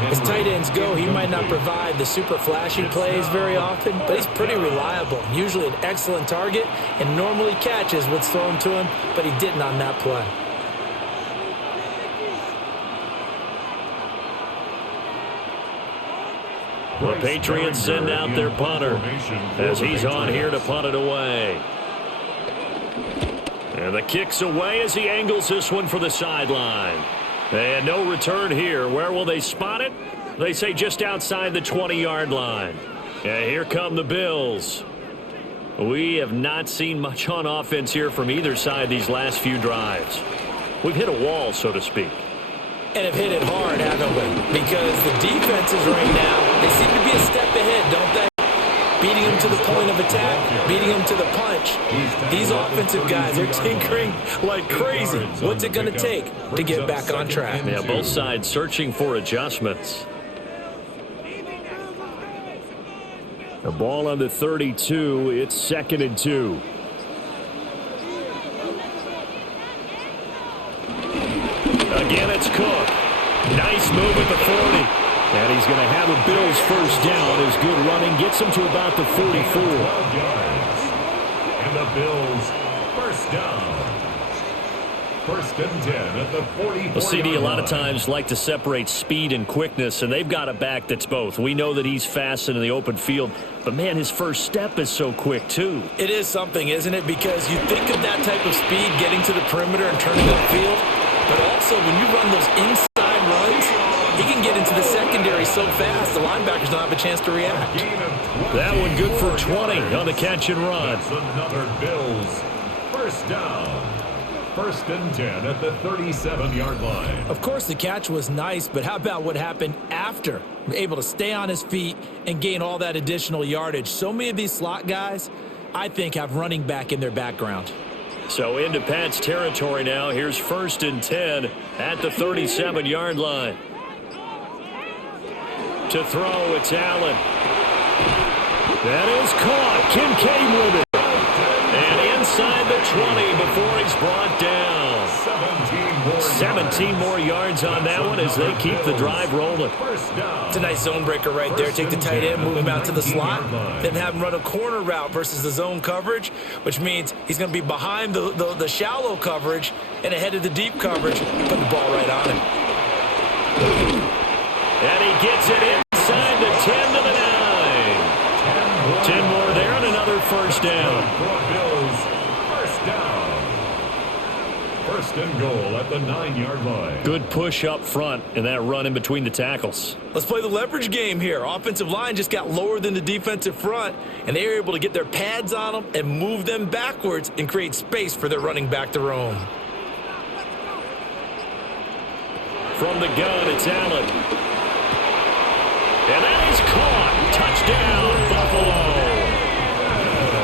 As tight ends go, he might not provide the super flashy plays very often, but he's pretty reliable. Usually an excellent target and normally catches what's thrown to him, but he didn't on that play. The Patriots send out their punter as he's on here to punt it away. And the kick's away as he angles this one for the sideline. And no return here. Where will they spot it? They say just outside the 20-yard line. And here come the Bills. We have not seen much on offense here from either side these last few drives. We've hit a wall, so to speak. And have hit it hard, haven't we? Because the defenses right now, they seem to be a step ahead, don't they? beating him to the point of attack, beating him to the punch. These offensive guys are tinkering like crazy. What's it going to take to get back on track? Yeah, both sides searching for adjustments. The ball on the 32. It's 2nd and 2. Again, it's Cook. Nice move at the 40. And he's going to have a Bills first down. His good running gets him to about the 44. 12 yards. And the Bills first down. 1st and 10 at the 44-yard Well, CD, a lot of line. times like to separate speed and quickness, and they've got a back that's both. We know that he's fast in the open field, but, man, his first step is so quick, too. It is something, isn't it? Because you think of that type of speed getting to the perimeter and turning upfield, but also when you run those inside runs, he can get into the secondary so fast, the linebackers don't have a chance to react. That one good for 20 on the catch and run. That's another Bills first down. 1st and 10 at the 37-yard line. Of course, the catch was nice, but how about what happened after? Able to stay on his feet and gain all that additional yardage. So many of these slot guys, I think, have running back in their background. So into Pat's territory now. Here's 1st and 10 at the 37-yard line. To throw, it's Allen. That is caught. Kincaid with it. And inside the 20 before he's brought down. 17 more yards on that one as they keep the drive rolling. It's a nice zone breaker right there. Take the tight end, move him out to the slot, then have him run a corner route versus the zone coverage, which means he's going to be behind the shallow coverage and ahead of the deep coverage, put the ball right on him. And he gets it inside the 10 to the 9. 10 more there and another first down. First down. 1st and goal at the 9-yard line. Good push up front and that run in between the tackles. Let's play the leverage game here. Offensive line just got lower than the defensive front, and they were able to get their pads on them and move them backwards and create space for their running back to roam. From the gun, it's Allen. And that is caught. Touchdown, Buffalo.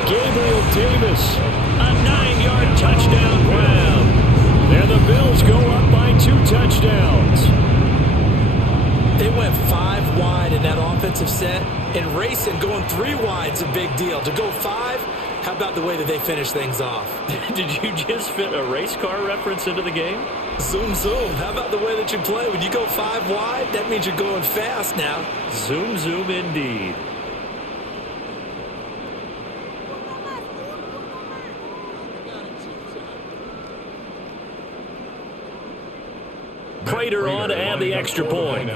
Gabriel Davis, a 9-yard touchdown grab. And the Bills go up by 2 touchdowns. They went 5 wide in that offensive set, and racing going 3 wide is a big deal. To go 5, how about the way that they finish things off? Did you just fit a race car reference into the game? Zoom, zoom. How about the way that you play? When you go 5 wide, that means you're going fast now. Zoom, zoom indeed. Prater on to add the extra point.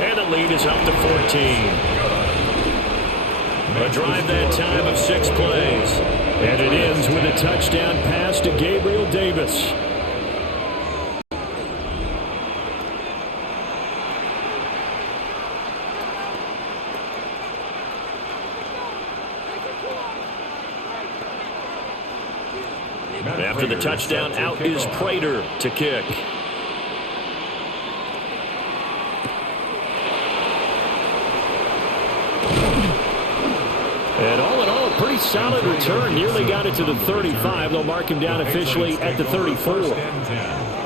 And the lead is up to 14. A drive that time of 6 plays. And it ends with a touchdown pass to Gabriel Davis. After the touchdown, out is Prater to kick. And all in all, a pretty solid return. Nearly got it to the 35. They'll mark him down officially at the 34.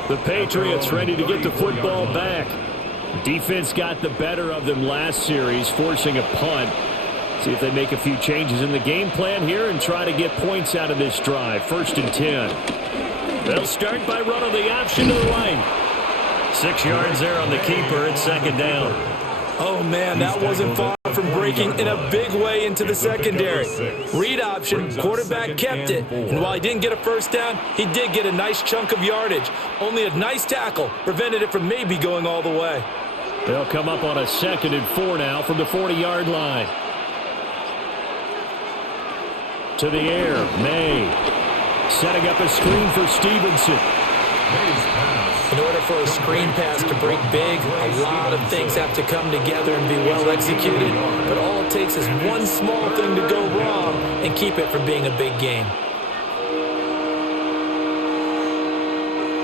The Patriots ready to get the football back. Defense got the better of them last series, forcing a punt. See if they make a few changes in the game plan here and try to get points out of this drive. 1st and 10. They'll start by running the option to the right. 6 yards there on the keeper. It's 2nd down. Oh, man, that wasn't far from breaking in a big way into the secondary. Read option, quarterback kept it. And while he didn't get a first down, he did get a nice chunk of yardage. Only a nice tackle prevented it from maybe going all the way. They'll come up on a 2nd and 4 now from the 40-yard line. To the air, May. Setting up a screen for Stevenson. In order for a screen pass to break big, a lot of things have to come together and be well executed. But all it takes is one small thing to go wrong and keep it from being a big game.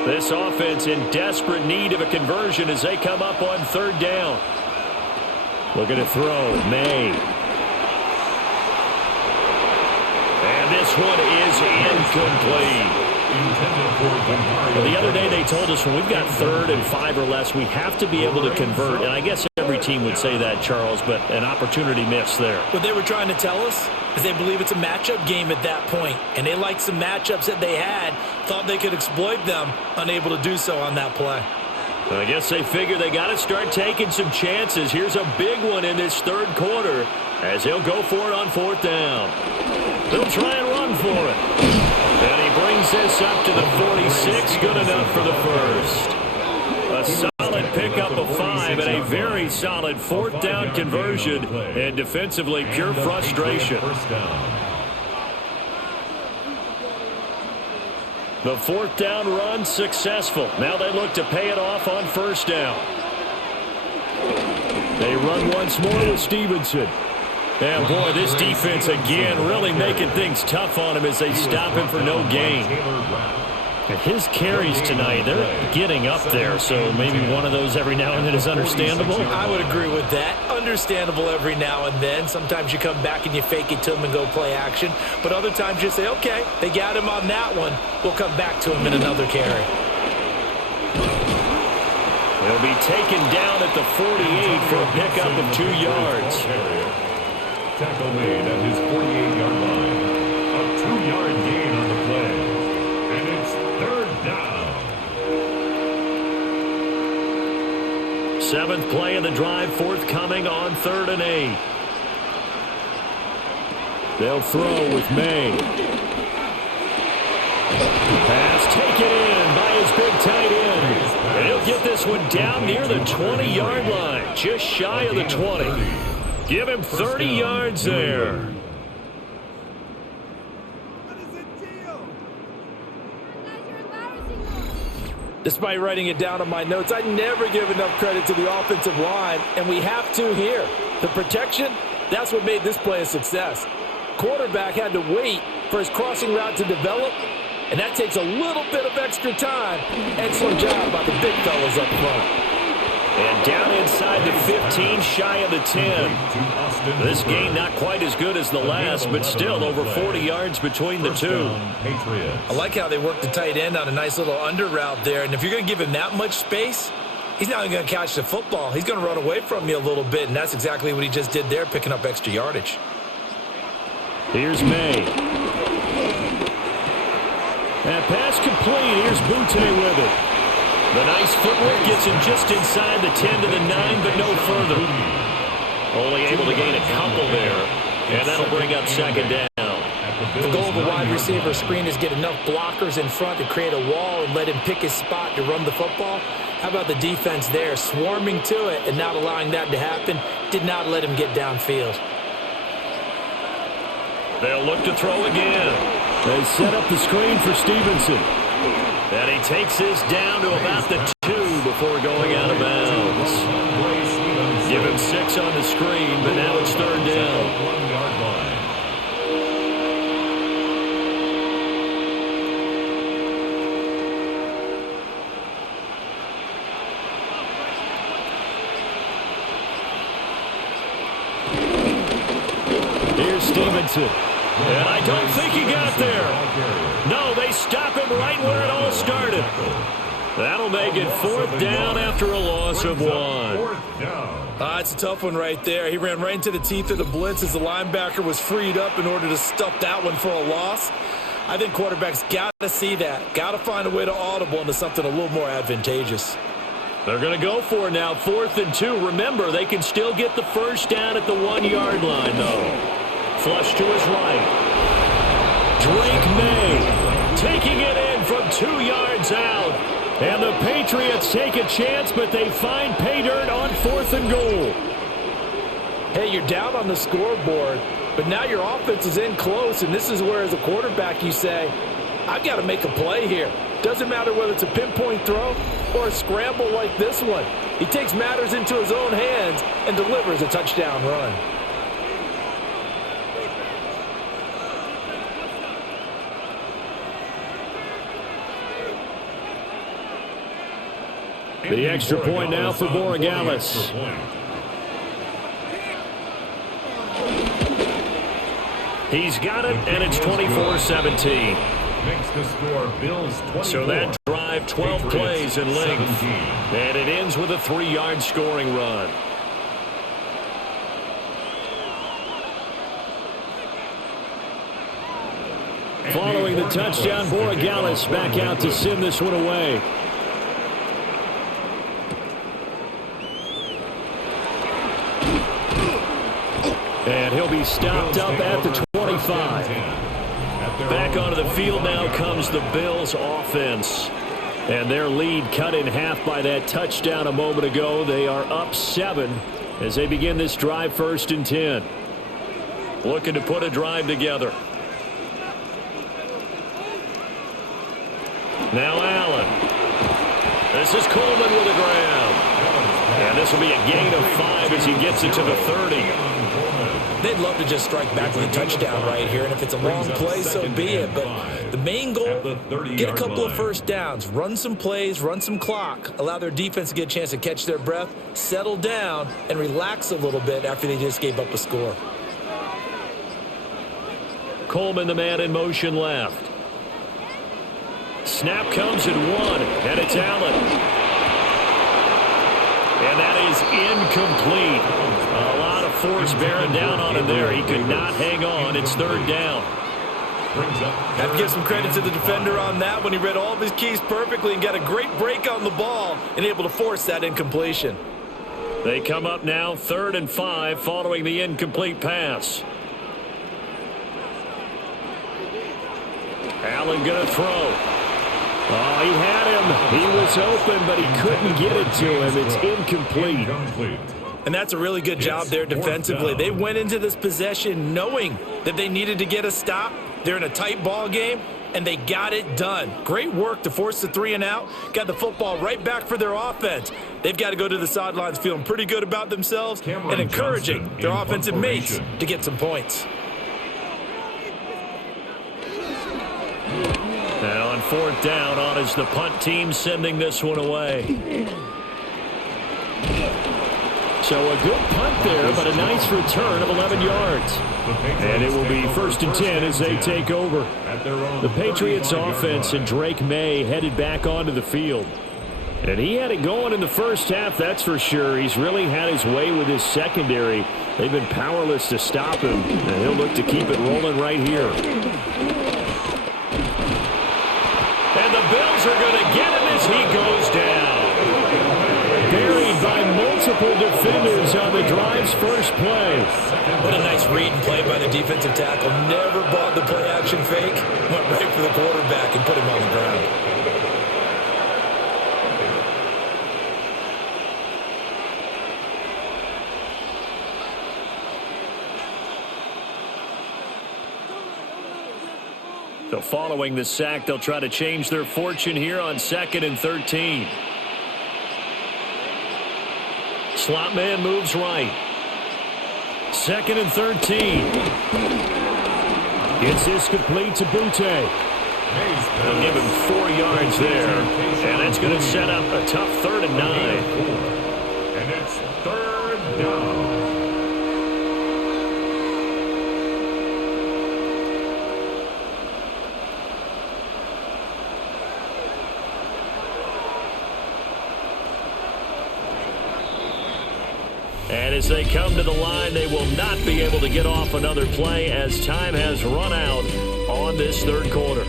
This offense in desperate need of a conversion as they come up on third down. Looking to throw. May. And this one is incomplete. Well, the other day they told us when we've got 3rd and 5 or less, we have to be able to convert. And I guess every team would say that, Charles, but an opportunity missed there. What they were trying to tell us is they believe it's a matchup game at that point, and they liked some matchups that they had, thought they could exploit them, unable to do so on that play. I guess they figure they got to start taking some chances. Here's a big one in this 3rd quarter as he'll go for it on 4th down. They'll try and run for it. And he brings this up to the 46. Good enough for the first. A solid pickup of 5 and a very solid 4th down conversion. And defensively, pure frustration. The 4th down run successful. Now they look to pay it off on 1st down. They run once more with Stevenson. And, boy, this defense again really making things tough on him as they stop him for no gain. And his carries tonight, they're getting up there, so maybe one of those every now and then is understandable. I would agree with that. Understandable every now and then. Sometimes you come back and you fake it to him and go play action. But other times you say, okay, they got him on that one. We'll come back to him in another carry. He'll be taken down at the 48 for a pickup of 2 yards. Tackle made at his 48-yard line. A 2-yard gain on the play. And it's 3rd down. 7th play of the drive forthcoming on 3rd and 8. They'll throw with May. Pass taken in by his big tight end. And he'll get this one down near the 20-yard line. Just shy of the 20. Give him 30 yards there. Despite writing it down on my notes, I never give enough credit to the offensive line, and we have to here. The protection, that's what made this play a success. Quarterback had to wait for his crossing route to develop, and that takes a little bit of extra time. Excellent job by the big fellas up front. And down inside the 15, shy of the 10. This game not quite as good as the last, but still over 40 yards between the two. I like how they work the tight end on a nice little under route there. And if you're going to give him that much space, he's not going to catch the football. He's going to run away from you a little bit, and that's exactly what he just did there, picking up extra yardage. Here's May. That pass complete. Here's Butte with it. The nice footwork gets him just inside the 10 to the 9, but no further. Only able to gain a couple there, and that'll bring up 2nd down. The goal of a wide receiver screen is get enough blockers in front to create a wall and let him pick his spot to run the football. How about the defense there, swarming to it and not allowing that to happen? Did not let him get downfield. They'll look to throw again. They set up the screen for Stevenson. And he takes this down to about the 2 before going out of bounds. Give him 6 on the screen, but now it's 3rd down. 1-yard line. Here's Stevenson. And I don't think he got there. No, they stop him right where it all started. That'll make it 4th down after a loss of 1. It's a tough one right there. He ran right into the teeth of the blitz as the linebacker was freed up in order to stuff that one for a loss. I think quarterbacks got to see that. Got to find a way to audible into something a little more advantageous. They're going to go for it now, 4th and 2. Remember, they can still get the 1st down at the 1-yard line, though. Flush to his right. Drake May taking it in from 2 yards out. And the Patriots take a chance, but they find pay dirt on 4th and goal. Hey, you're down on the scoreboard, but now your offense is in close, and this is where, as a quarterback, you say, I've got to make a play here. Doesn't matter whether it's a pinpoint throw or a scramble like this one. He takes matters into his own hands and delivers a touchdown run. The extra point now for Borregales. He's got it, and it's 24-17. Makes the score Bills 24. So that drive, 12 plays in length. 17. And it ends with a 3-yard scoring run. Following the touchdown, Borregales back out to send this one away. And he'll be stopped up at the 25. Back onto the field now comes the Bills offense. And their lead cut in half by that touchdown a moment ago. They are up 7 as they begin this drive, 1st and 10. Looking to put a drive together. Now Allen. This is Coleman with a grab. And this will be a gain of 5 as he gets it to the 30. They'd love to just strike back with a touchdown right here, and if it's a long play, so be it. But the main goal, get a couple of first downs, run some plays, run some clock, allow their defense to get a chance to catch their breath, settle down, and relax a little bit after they just gave up a score. Coleman, the man in motion left. Snap comes at 1, and it's Allen. And that is incomplete. A lot of force bearing down on him there. He could not hang on. It's 3rd down. Have to give some credit to the defender on that one. He read all of his keys perfectly and got a great break on the ball and able to force that incompletion. They come up now 3rd and 5 following the incomplete pass. Allen going to throw. Oh, he had him. He was open, but he couldn't get it to him. It's incomplete. And that's a really good job there defensively. They went into this possession knowing that they needed to get a stop. They're in a tight ball game, and they got it done. Great work to force the 3 and out. Got the football right back for their offense. They've got to go to the sidelines feeling pretty good about themselves and encouraging their offensive mates to get some points. Now on 4th down, on is the punt team sending this one away. So a good punt there, but a nice return of 11 yards. And it will be 1st and 10 as they take over. The Patriots offense and Drake May headed back onto the field. And he had it going in the first half, that's for sure. He's really had his way with his secondary. They've been powerless to stop him, and he'll look to keep it rolling right here. And the Bills are going to get him as he goes down. Buried by multiple defenders on the drive's first play. What a nice read and play by the defensive tackle. Never bought the play-action fake. Went right for the quarterback and put him on the ground. So following the sack, they'll try to change their fortune here on 2nd and 13. Slot man moves right. 2nd and 13. It's this complete to Butte. They'll give him 4 yards there. And that's going to set up a tough 3rd and 9. And it's 3rd down. And as they come to the line, they will not be able to get off another play as time has run out on this 3rd quarter.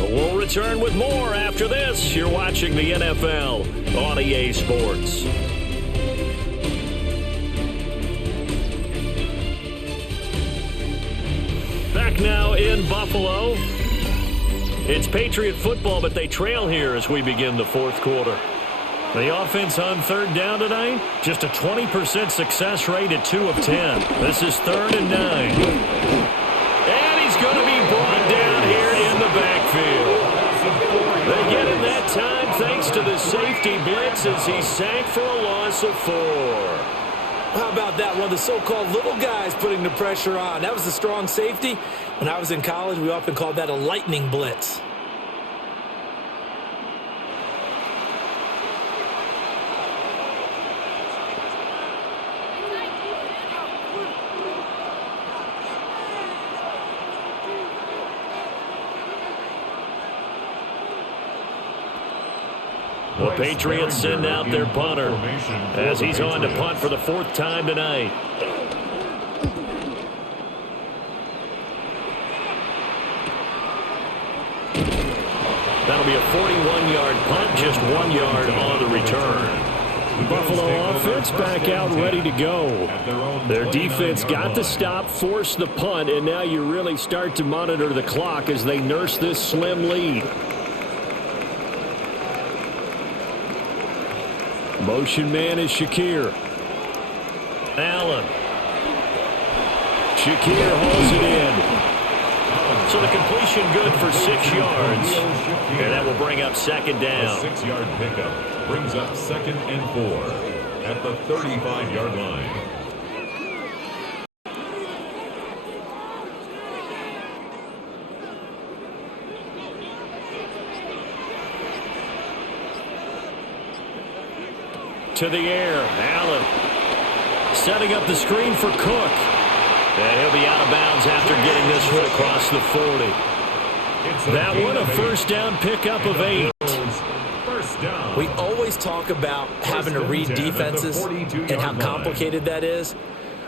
We'll return with more after this. You're watching the NFL on EA Sports. Back now in Buffalo. It's Patriot football, but they trail here as we begin the 4th quarter. The offense on 3rd down tonight, just a 20% success rate at 2 of 10. This is 3rd and 9. And he's going to be brought down here in the backfield. They get him that time thanks to the safety blitz as he sank for a loss of 4. How about that? One of the so-called little guys putting the pressure on. That was a strong safety. When I was in college, we often called that a lightning blitz. The Patriots send out their punter as he's on to punt for the 4th time tonight. That'll be a 41-yard punt, just 1 yard on the return. Buffalo offense back out ready to go. Their defense got the stop, forced the punt, and now you really start to monitor the clock as they nurse this slim lead. Motion man is Shakir. Allen. Shakir hauls it in. So the completion good for 6 yards. And that will bring up 2nd down. A 6-yard pickup brings up 2nd and 4 at the 35-yard line. To the air, Allen setting up the screen for Cook. And he'll be out of bounds after getting this one across the 40. That one a 1st down pickup of 8. We always talk about having to read defenses and how complicated that is.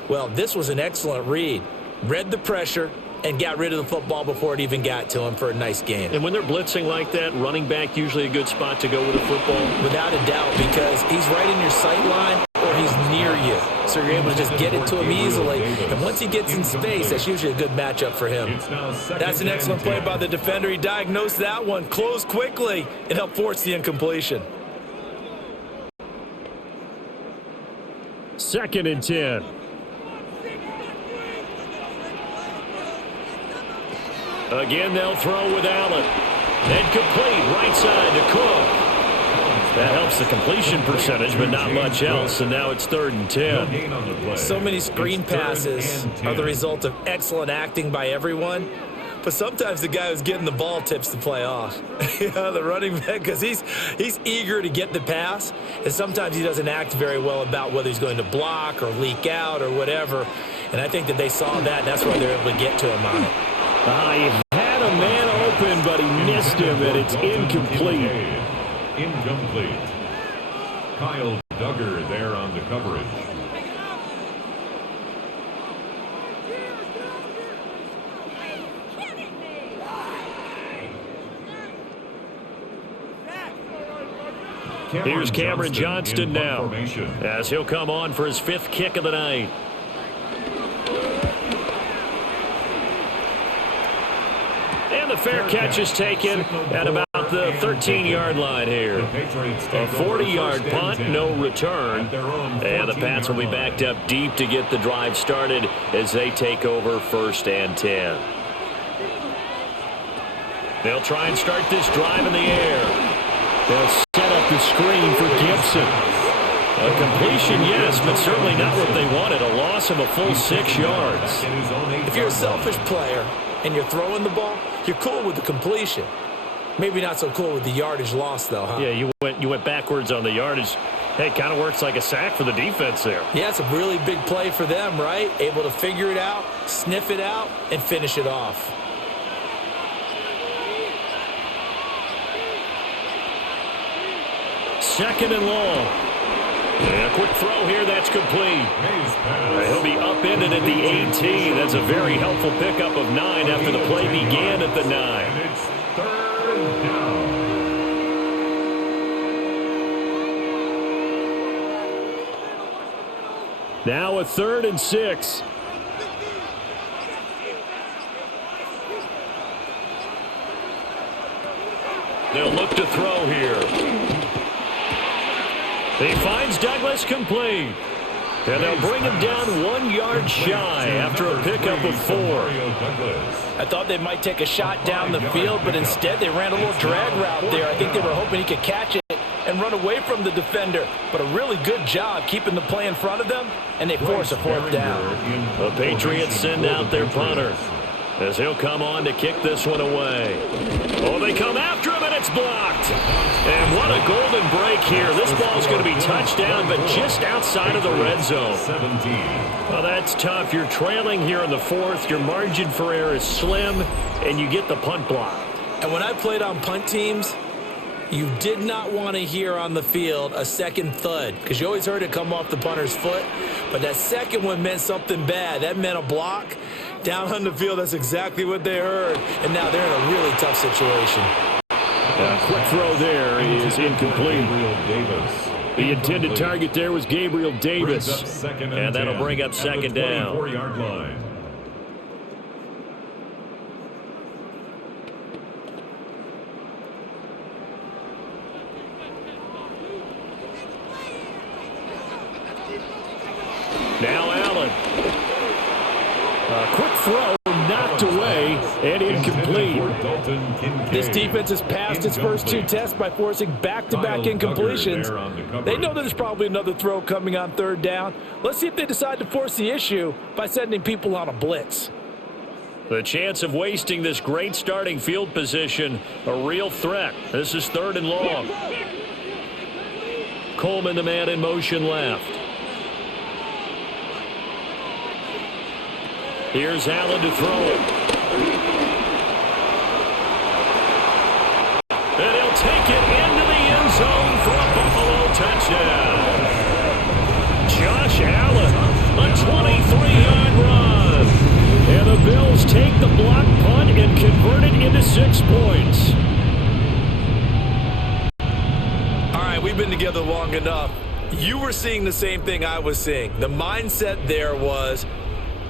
Well, this was an excellent read. Read the pressure and got rid of the football before it even got to him for a nice game. And when they're blitzing like that, running back usually a good spot to go with a football? Without a doubt, because he's right in your sight line or he's near you. So you're able to just get it to him easily. And once he gets in space, that's usually a good matchup for him. That's an excellent play by the defender. He diagnosed that one, closed quickly, and helped force the incompletion. 2nd and 10. Again, they'll throw with Allen. And complete, right side to Cook. That helps the completion percentage, but not much else. And now it's 3rd and 10. So many screen passes are the result of excellent acting by everyone. But sometimes the guy who's getting the ball tips the play off. The running back, because he's eager to get the pass. And sometimes he doesn't act very well about whether he's going to block or leak out or whatever. And I think that they saw that, and that's why they're able to get to him on it. He had a man open, but he missed him, and it's incomplete. Incomplete. Kyle Duggar there on the coverage. Here's Cameron Johnston now as he'll come on for his 5th kick of the night. And the fair catch is taken at about the 13-yard line here. A 40-yard punt, no return. And the Pats will be backed up deep to get the drive started as they take over 1st and 10. They'll try and start this drive in the air. They'll set up the screen for Gibson. A completion, yes, but certainly not what they wanted. A loss of a full 6 yards. If you're a selfish player and you're throwing the ball, you're cool with the completion. Maybe not so cool with the yardage loss, though, huh? Yeah, you went backwards on the yardage. Hey, it kind of works like a sack for the defense there. Yeah, it's a really big play for them, right? Able to figure it out, sniff it out, and finish it off. Second and long. And a quick throw here, that's complete. He'll be upended at the 18. That's a very helpful pickup of 9 after the play began at the 9. And it's 3rd down. Now a 3rd and 6. They'll look to throw here. He finds Douglas complete. And they'll bring him down 1 yard shy after a pickup of 4. I thought they might take a shot down the field, but instead they ran a little drag route there. I think they were hoping he could catch it and run away from the defender. But a really good job keeping the play in front of them, and they force a 4th down. The Patriots send out their punter as he'll come on to kick this one away. Oh, they come after him, and it's blocked. And what a golden break here. This ball's going to be touchdown, but just outside of the red zone. 17. Well, that's tough. You're trailing here in the 4th. Your margin for error is slim, and you get the punt block. And when I played on punt teams, You did not want to hear on the field a second thud because you always heard it come off the punter's foot. But that second one meant something bad. That meant a block. Down on the field, that's exactly what they heard. And now they're in a really tough situation. A quick throw there is incomplete. The intended target there was Gabriel Davis. And that'll bring up second down. Now Allen. A quick throw, knocked away, and incomplete. This defense has passed its first two tests by forcing back-to-back incompletions. They know there's probably another throw coming on third down. Let's see if they decide to force the issue by sending people on a blitz. The chance of wasting this great starting field position, a real threat. This is 3rd and long. Coleman, the man in motion left. Here's Allen to throw it. And he'll take it into the end zone for a Buffalo touchdown. Josh Allen, a 23-yard run. And the Bills take the block punt and convert it into 6 points. All right, we've been together long enough. You were seeing the same thing I was seeing. The mindset there was,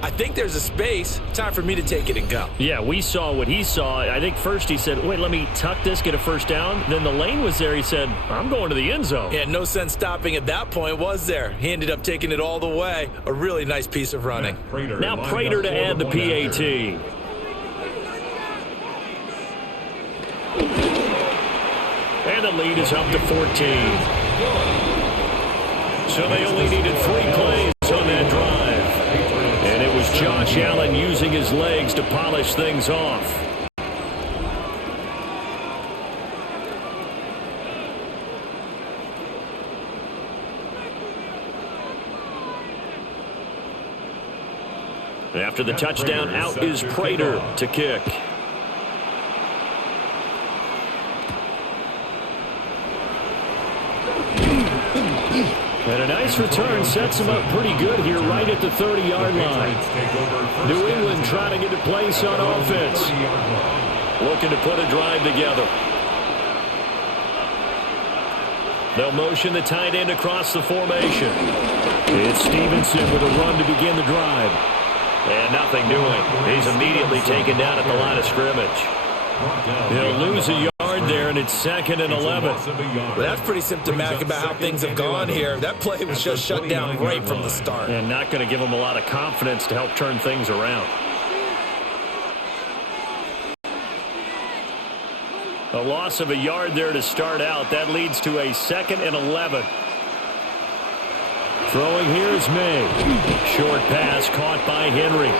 I think there's a space. Time for me to take it and go. Yeah, we saw what he saw. I think first he said, wait, let me tuck this, get a first down. Then the lane was there. He said, I'm going to the end zone. Yeah, no sense stopping at that point, was there? He ended up taking it all the way. A really nice piece of running. Now Prater to add the PAT. And the lead is up to 14. So they only needed 3 plays on that drive. And it was Josh Allen using his legs to polish things off. After the touchdown, out is Prater to kick. And a nice return sets him up pretty good here right at the 30-yard line. New England trying to get a place on offense. Looking to put a drive together. They'll motion the tight end across the formation. It's Stevenson with a run to begin the drive. And nothing doing. He's immediately taken down at the line of scrimmage. He'll lose a yard there, and it's 2nd and 11. Well, that's pretty symptomatic about how things have gone here. That play was just shut down right from the start. And not going to give him a lot of confidence to help turn things around. A loss of a yard there to start out. That leads to a 2nd and 11. Throwing here is May. Short pass caught by Henry.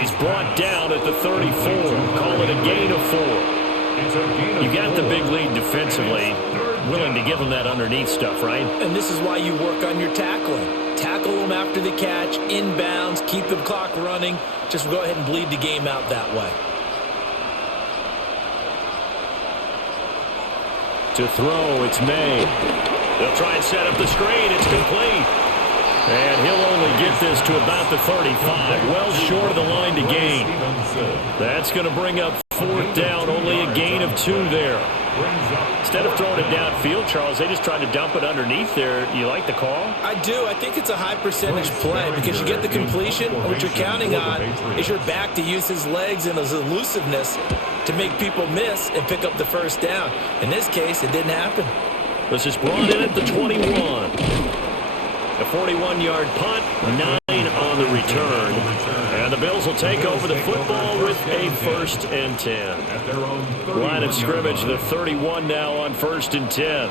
He's brought down at the 34. Call it a gain of 4. You got the big lead defensively. Willing to give them that underneath stuff, right? And this is why you work on your tackling. Tackle them after the catch, inbounds, keep the clock running. Just go ahead and bleed the game out that way. To throw, it's May. They'll try and set up the screen. It's complete. And he'll only get this to about the 35, well short of the line to gain. That's going to bring up 4th down, only a gain of 2 there. Instead of throwing it downfield, Charles, they just tried to dump it underneath there. You like the call? I do. I think it's a high percentage play because you get the completion. What you're counting on is your back to use his legs and his elusiveness to make people miss and pick up the first down. In this case, it didn't happen. This is brought in at the 21. A 41-yard punt, 9 on the return. And the Bills will take over the football with a 1st and 10. Line of scrimmage, the 31 now on 1st and 10.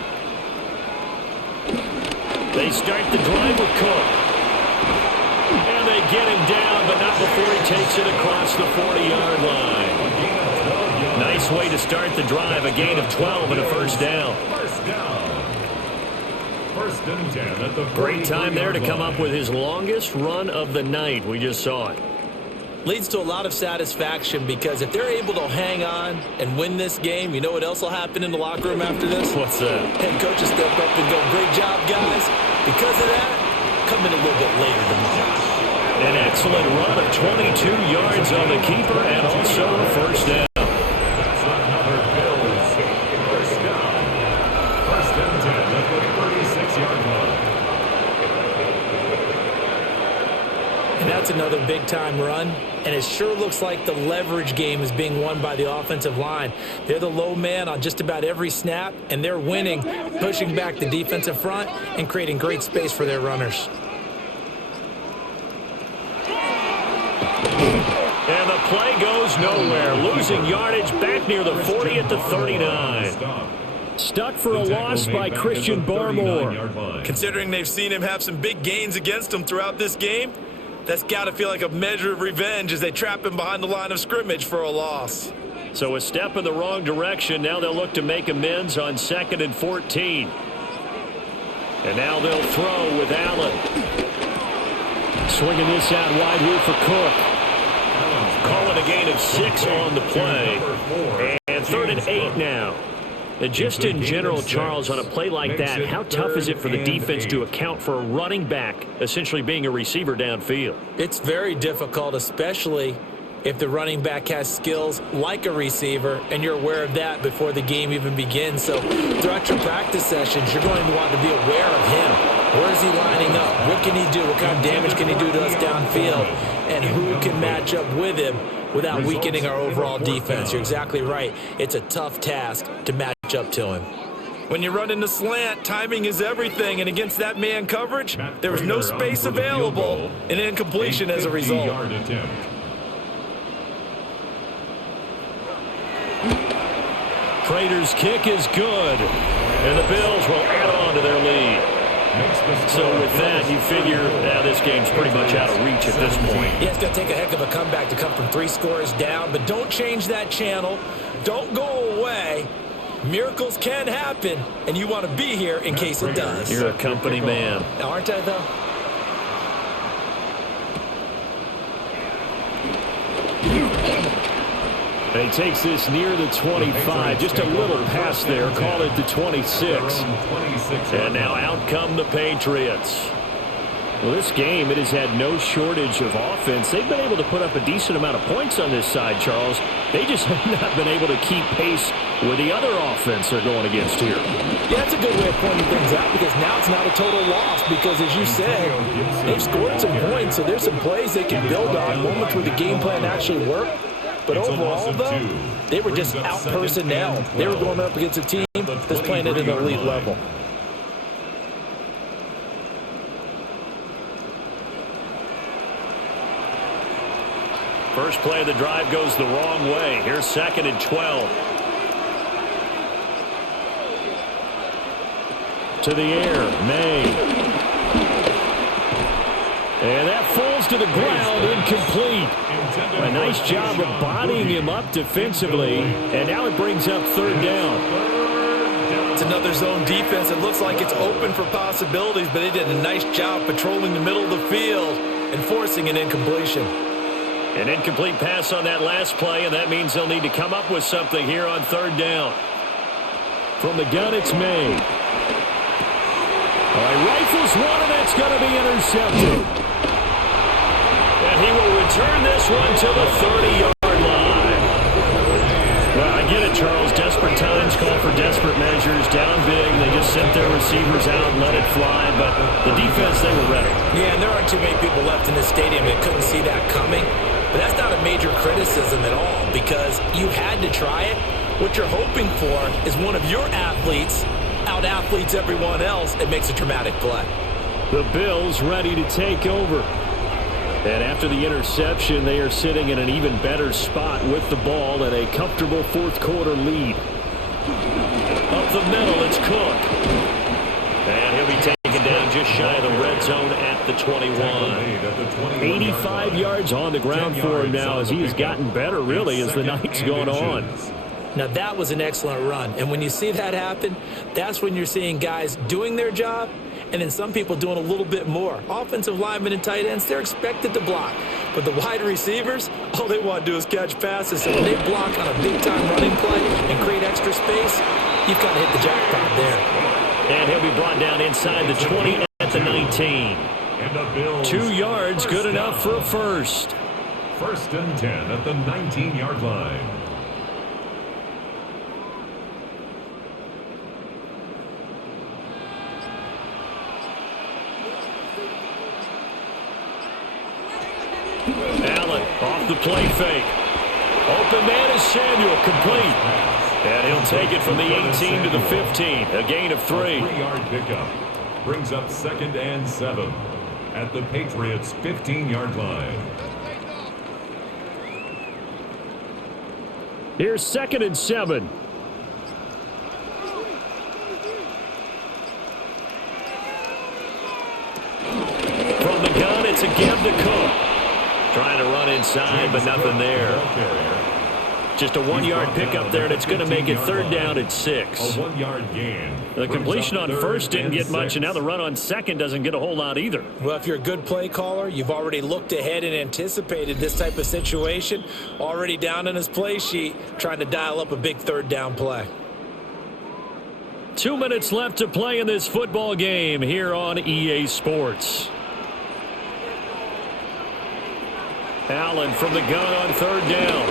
They start the drive with Cook. And they get him down, but not before he takes it across the 40-yard line. Nice way to start the drive, a gain of 12 and a 1st down. At the great time there to come up with his longest run of the night. We just saw it. Leads to a lot of satisfaction because if they're able to hang on and win this game, you know what else will happen in the locker room after this? What's that? Head coach will step up and go, great job, guys. Because of that, come in a little bit later tomorrow. An excellent run of 22 yards on the keeper and also a first down. That's another Bills first down. First and 10 at the 36-yard line. And that's another big-time run. And it sure looks like the leverage game is being won by the offensive line. They're the low man on just about every snap, and they're winning, pushing back the defensive front and creating great space for their runners. And the play goes nowhere. Losing yardage back near the 40 at the 39. Stuck for a loss by Christian Barmore. Considering they've seen him have some big gains against him throughout this game, that's got to feel like a measure of revenge as they trap him behind the line of scrimmage for a loss. So a step in the wrong direction. Now they'll look to make amends on 2nd and 14. And now they'll throw with Allen. Swinging this out wide here for Cook. Calling a gain of 6 on the play. And 3rd and 8 now. And just in general, Charles, on a play like that, how tough is it for the defense to account for a running back essentially being a receiver downfield? It's very difficult, especially if the running back has skills like a receiver, and you're aware of that before the game even begins. So throughout your practice sessions, you're going to want to be aware of him. Where is he lining up? What can he do? What kind of damage can he do to us downfield? And who can match up with him without weakening our overall defense? You're exactly right. It's a tough task to match up to him. When you run in the slant, timing is everything, and against that man coverage, there was no space available, and incompletion as a result. Prater's kick is good, and the Bills will add on to their lead. So with that, you figure this game's pretty much out of reach at this point. Yeah, it's going to take a heck of a comeback to come from 3 scores down, but don't change that channel. Don't go away. Miracles can happen, and you want to be here in case it does. You're a company man. Aren't I, though? And he takes this near the 25. Just a little pass there. Call it the 26. And now out come the Patriots. Well, this game, it has had no shortage of offense. They've been able to put up a decent amount of points on this side, Charles. They just have not been able to keep pace with the other offense they're going against here. Yeah, that's a good way of pointing things out because now it's not a total loss because, as you said, they've scored some points, so there's some plays they can build on, moments where the game plan actually worked. But overall, though, they were just out-personnel. They were going up against a team that's playing at an elite level. First play of the drive goes the wrong way. Here's 2nd and 12. To the air, May. And that falls to the ground, incomplete. A nice job of bodying him up defensively, and now it brings up 3rd down. It's another zone defense. It looks like it's open for possibilities, but they did a nice job patrolling the middle of the field and forcing an incompletion. An incomplete pass on that last play, and that means they'll need to come up with something here on 3rd down. From the gun, it's May. All right, rifles one, and that's going to be intercepted. And he will return this one to the 30-yard line. Well, I get it, Charles. Desperate times call for desperate measures. Down big, they just sent their receivers out and let it fly. But the defense, they were ready. Yeah, and there aren't too many people left in this stadium that couldn't see that coming. But that's not a major criticism at all because you had to try it. What you're hoping for is one of your athletes out-athletes everyone else and makes a dramatic play. The Bills ready to take over. And after the interception, they are sitting in an even better spot with the ball and a comfortable 4th quarter lead. Up the middle, it's Cook. And he'll be taken down just shy of the red zone at the 21. 85 yards on the ground for him now as he has gotten better, really, as the night's gone on. Now, that was an excellent run. And when you see that happen, that's when you're seeing guys doing their job and then some people doing a little bit more. Offensive linemen and tight ends, they're expected to block. But the wide receivers, all they want to do is catch passes. So when they block on a big-time running play and create extra space, you've got to hit the jackpot there. And he'll be brought down inside the 20 at the 19. 2 yards, good enough for a first. First and 10 at the 19-yard line. Allen off the play fake. Open man is Samuel, complete. And he'll take it from the 18 to the 15, a gain of 3. A 3-yard pickup brings up 2nd and 7 at the Patriots' 15-yard line. Here's 2nd and 7. From the gun, it's a give to Cook. Trying to run inside, but nothing there. Just a 1-yard pickup there, and it's going to make it 3rd down at 6. A 1-yard gain. The completion on first didn't get much, and now the run on second doesn't get a whole lot either. Well, if you're a good play caller, you've already looked ahead and anticipated this type of situation. Already down in his play sheet, trying to dial up a big 3rd down play. 2 minutes left to play in this football game here on EA Sports. Allen from the gun on 3rd down.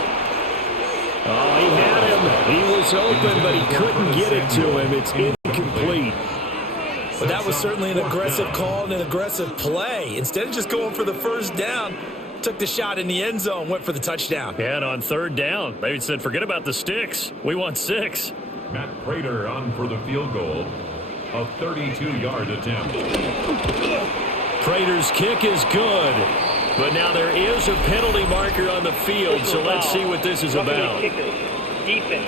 Oh, he had him. He was open, but he couldn't get it to him. It's incomplete. Well, that was certainly an aggressive call and an aggressive play. Instead of just going for the 1st down, took the shot in the end zone, went for the touchdown. Yeah, and on 3rd down, they said, forget about the sticks. We want 6. Matt Prater on for the field goal. A 32-yard attempt. Prater's kick is good. But now there is a penalty marker on the field, so let's see what this is about. Defense.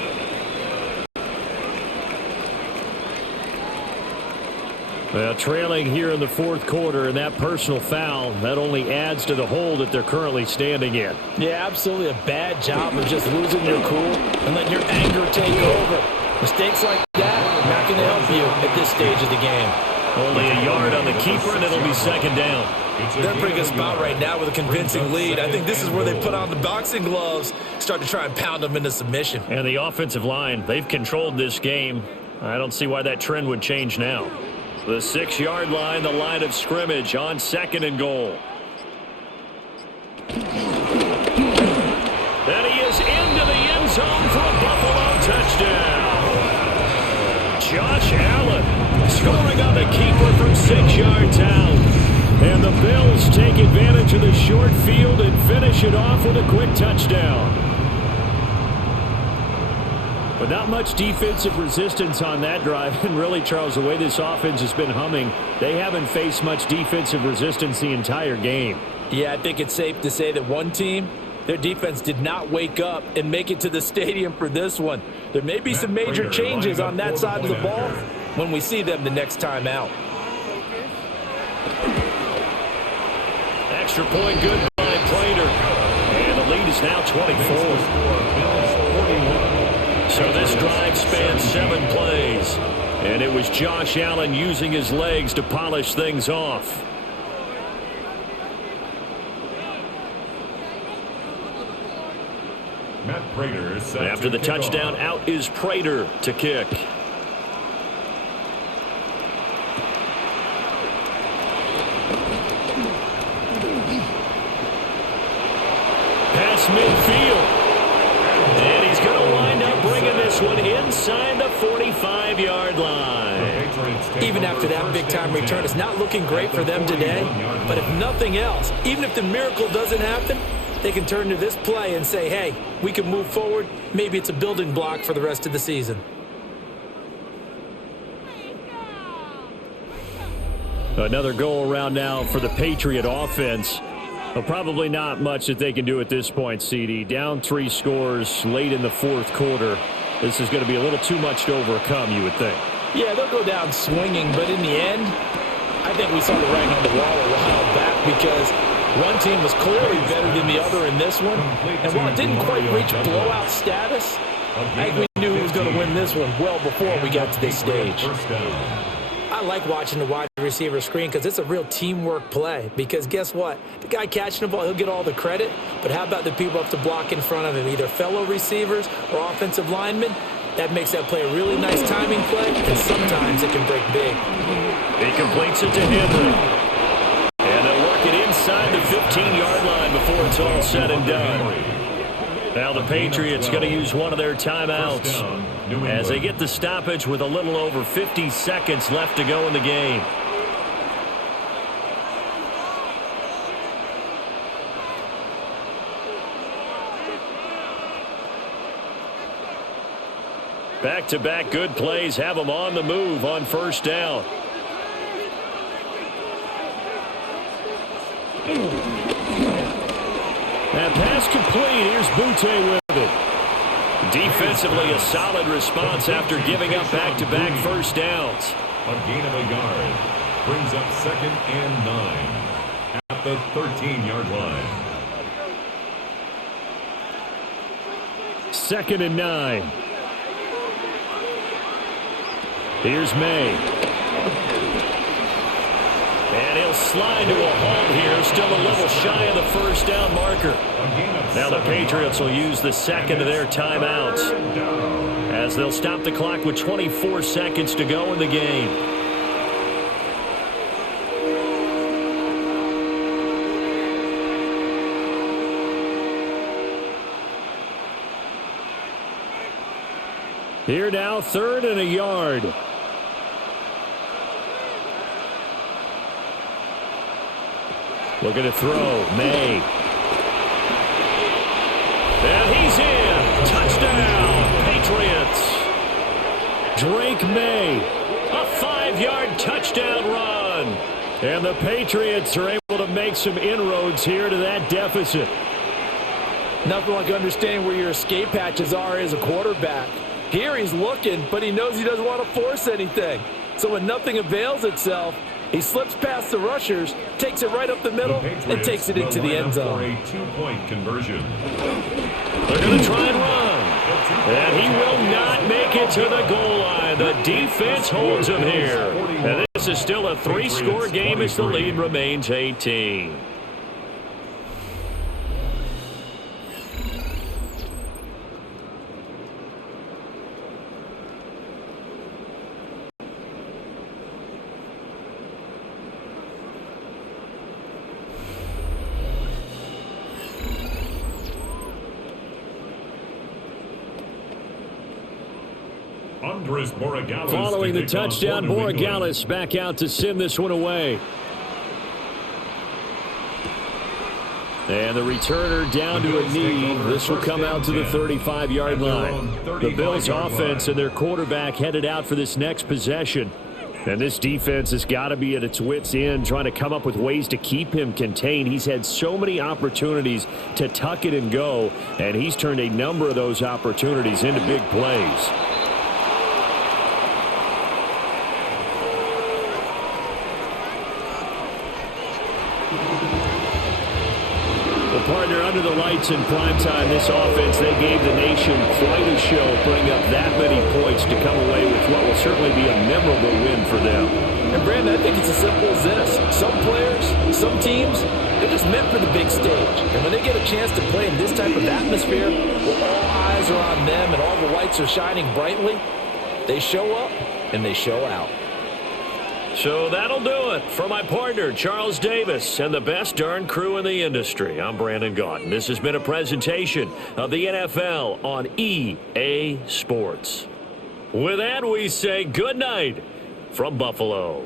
Well, trailing here in the 4th quarter, and that personal foul, that only adds to the hole that they're currently standing in. Yeah, absolutely a bad job of just losing your cool and letting your anger take over. Mistakes like that are not going to help you at this stage of the game. Only a yard on the keeper, and it'll be 2nd down. They're in a pretty good spot right now with a convincing lead. I think this is where they put on the boxing gloves, start to try and pound them into submission. And the offensive line, they've controlled this game. I don't see why that trend would change now. The 6-yard line, the line of scrimmage on 2nd and goal. And he is into the end zone for a Buffalo touchdown. Josh Allen scoring on the keeper from 6 yards out. And the Bills take advantage of the short field and finish it off with a quick touchdown. But not much defensive resistance on that drive. And really, Charles, the way this offense has been humming, they haven't faced much defensive resistance the entire game. Yeah, I think it's safe to say that one team, their defense did not wake up and make it to the stadium for this one. There may be some major changes on that side of the ball when we see them the next time out. Extra point good by Prater. And the lead is now 24. So this drive spans 7 plays. And it was Josh Allen using his legs to polish things off. Matt Prater is set After the touchdown, out is Prater to kick. Pass midfield. And he's going to wind up bringing this one inside the 45-yard line. Even after that big-time return, it's not looking great for them today. But if nothing else, even if the miracle doesn't happen, they can turn to this play and say, hey, we can move forward. Maybe it's a building block for the rest of the season. Another go around now for the Patriot offense. But probably not much that they can do at this point, CD. Down 3 scores late in the 4th quarter. This is going to be a little too much to overcome, you would think. Yeah, they'll go down swinging, but in the end, I think we saw the writing on the wall a while back because one team was clearly better than the other in this one. And while it didn't quite reach blowout status, I think we knew who was going to win this one well before we got to this stage. I like watching the wide receiver screen because it's a real teamwork play. Because guess what? The guy catching the ball, he'll get all the credit. But how about the people up to block in front of him, either fellow receivers or offensive linemen? That makes that play a really nice timing play, and sometimes it can break big. He completes it to Henry. And they'll work it inside the 15-yard line before it's all said and done. Now the Patriots going to use one of their timeouts as they get the stoppage with a little over 50 seconds left to go in the game. Back-to-back good plays have them on the move on first down. That pass complete. Here's Butte with it. Defensively, a solid response after giving up back-to-back first downs. A gain of a yard brings up 2nd and 9 at the 13-yard line. 2nd and 9. Here's May. And he'll slide to a halt here, still a little shy of the first down marker. Now the Patriots will use the second of their timeouts as they'll stop the clock with 24 seconds to go in the game. Here now, 3rd and a yard. Looking to throw, May. And he's in. Touchdown, Patriots. Drake May, a 5-yard touchdown run. And the Patriots are able to make some inroads here to that deficit. Nothing like understanding where your escape hatches are as a quarterback. Here he's looking, but he knows he doesn't want to force anything. So when nothing avails itself, he slips past the rushers, takes it right up the middle, and takes it into the end zone. For a 2-point conversion. They're going to try and run. And he will not make it to the goal line. The defense holds him here. And this is still a 3-score game as the lead remains 18. Following the touchdown, Borregales back out to send this one away. And the returner down to a knee. This will come out to the 35-yard line. The Bills' offense and their quarterback headed out for this next possession. And this defense has got to be at its wits' end, trying to come up with ways to keep him contained. He's had so many opportunities to tuck it and go, and he's turned a number of those opportunities into big plays. Partner, under the lights in primetime, this offense, they gave the nation quite a show, putting up that many points to come away with what will certainly be a memorable win for them. And, Brandon, I think it's as simple as this. Some players, some teams, they're just meant for the big stage. And when they get a chance to play in this type of atmosphere, where all eyes are on them and all the lights are shining brightly, they show up and they show out. So that'll do it for my partner, Charles Davis, and the best darn crew in the industry. I'm Brandon Gaudin. This has been a presentation of the NFL on EA Sports. With that, we say good night from Buffalo.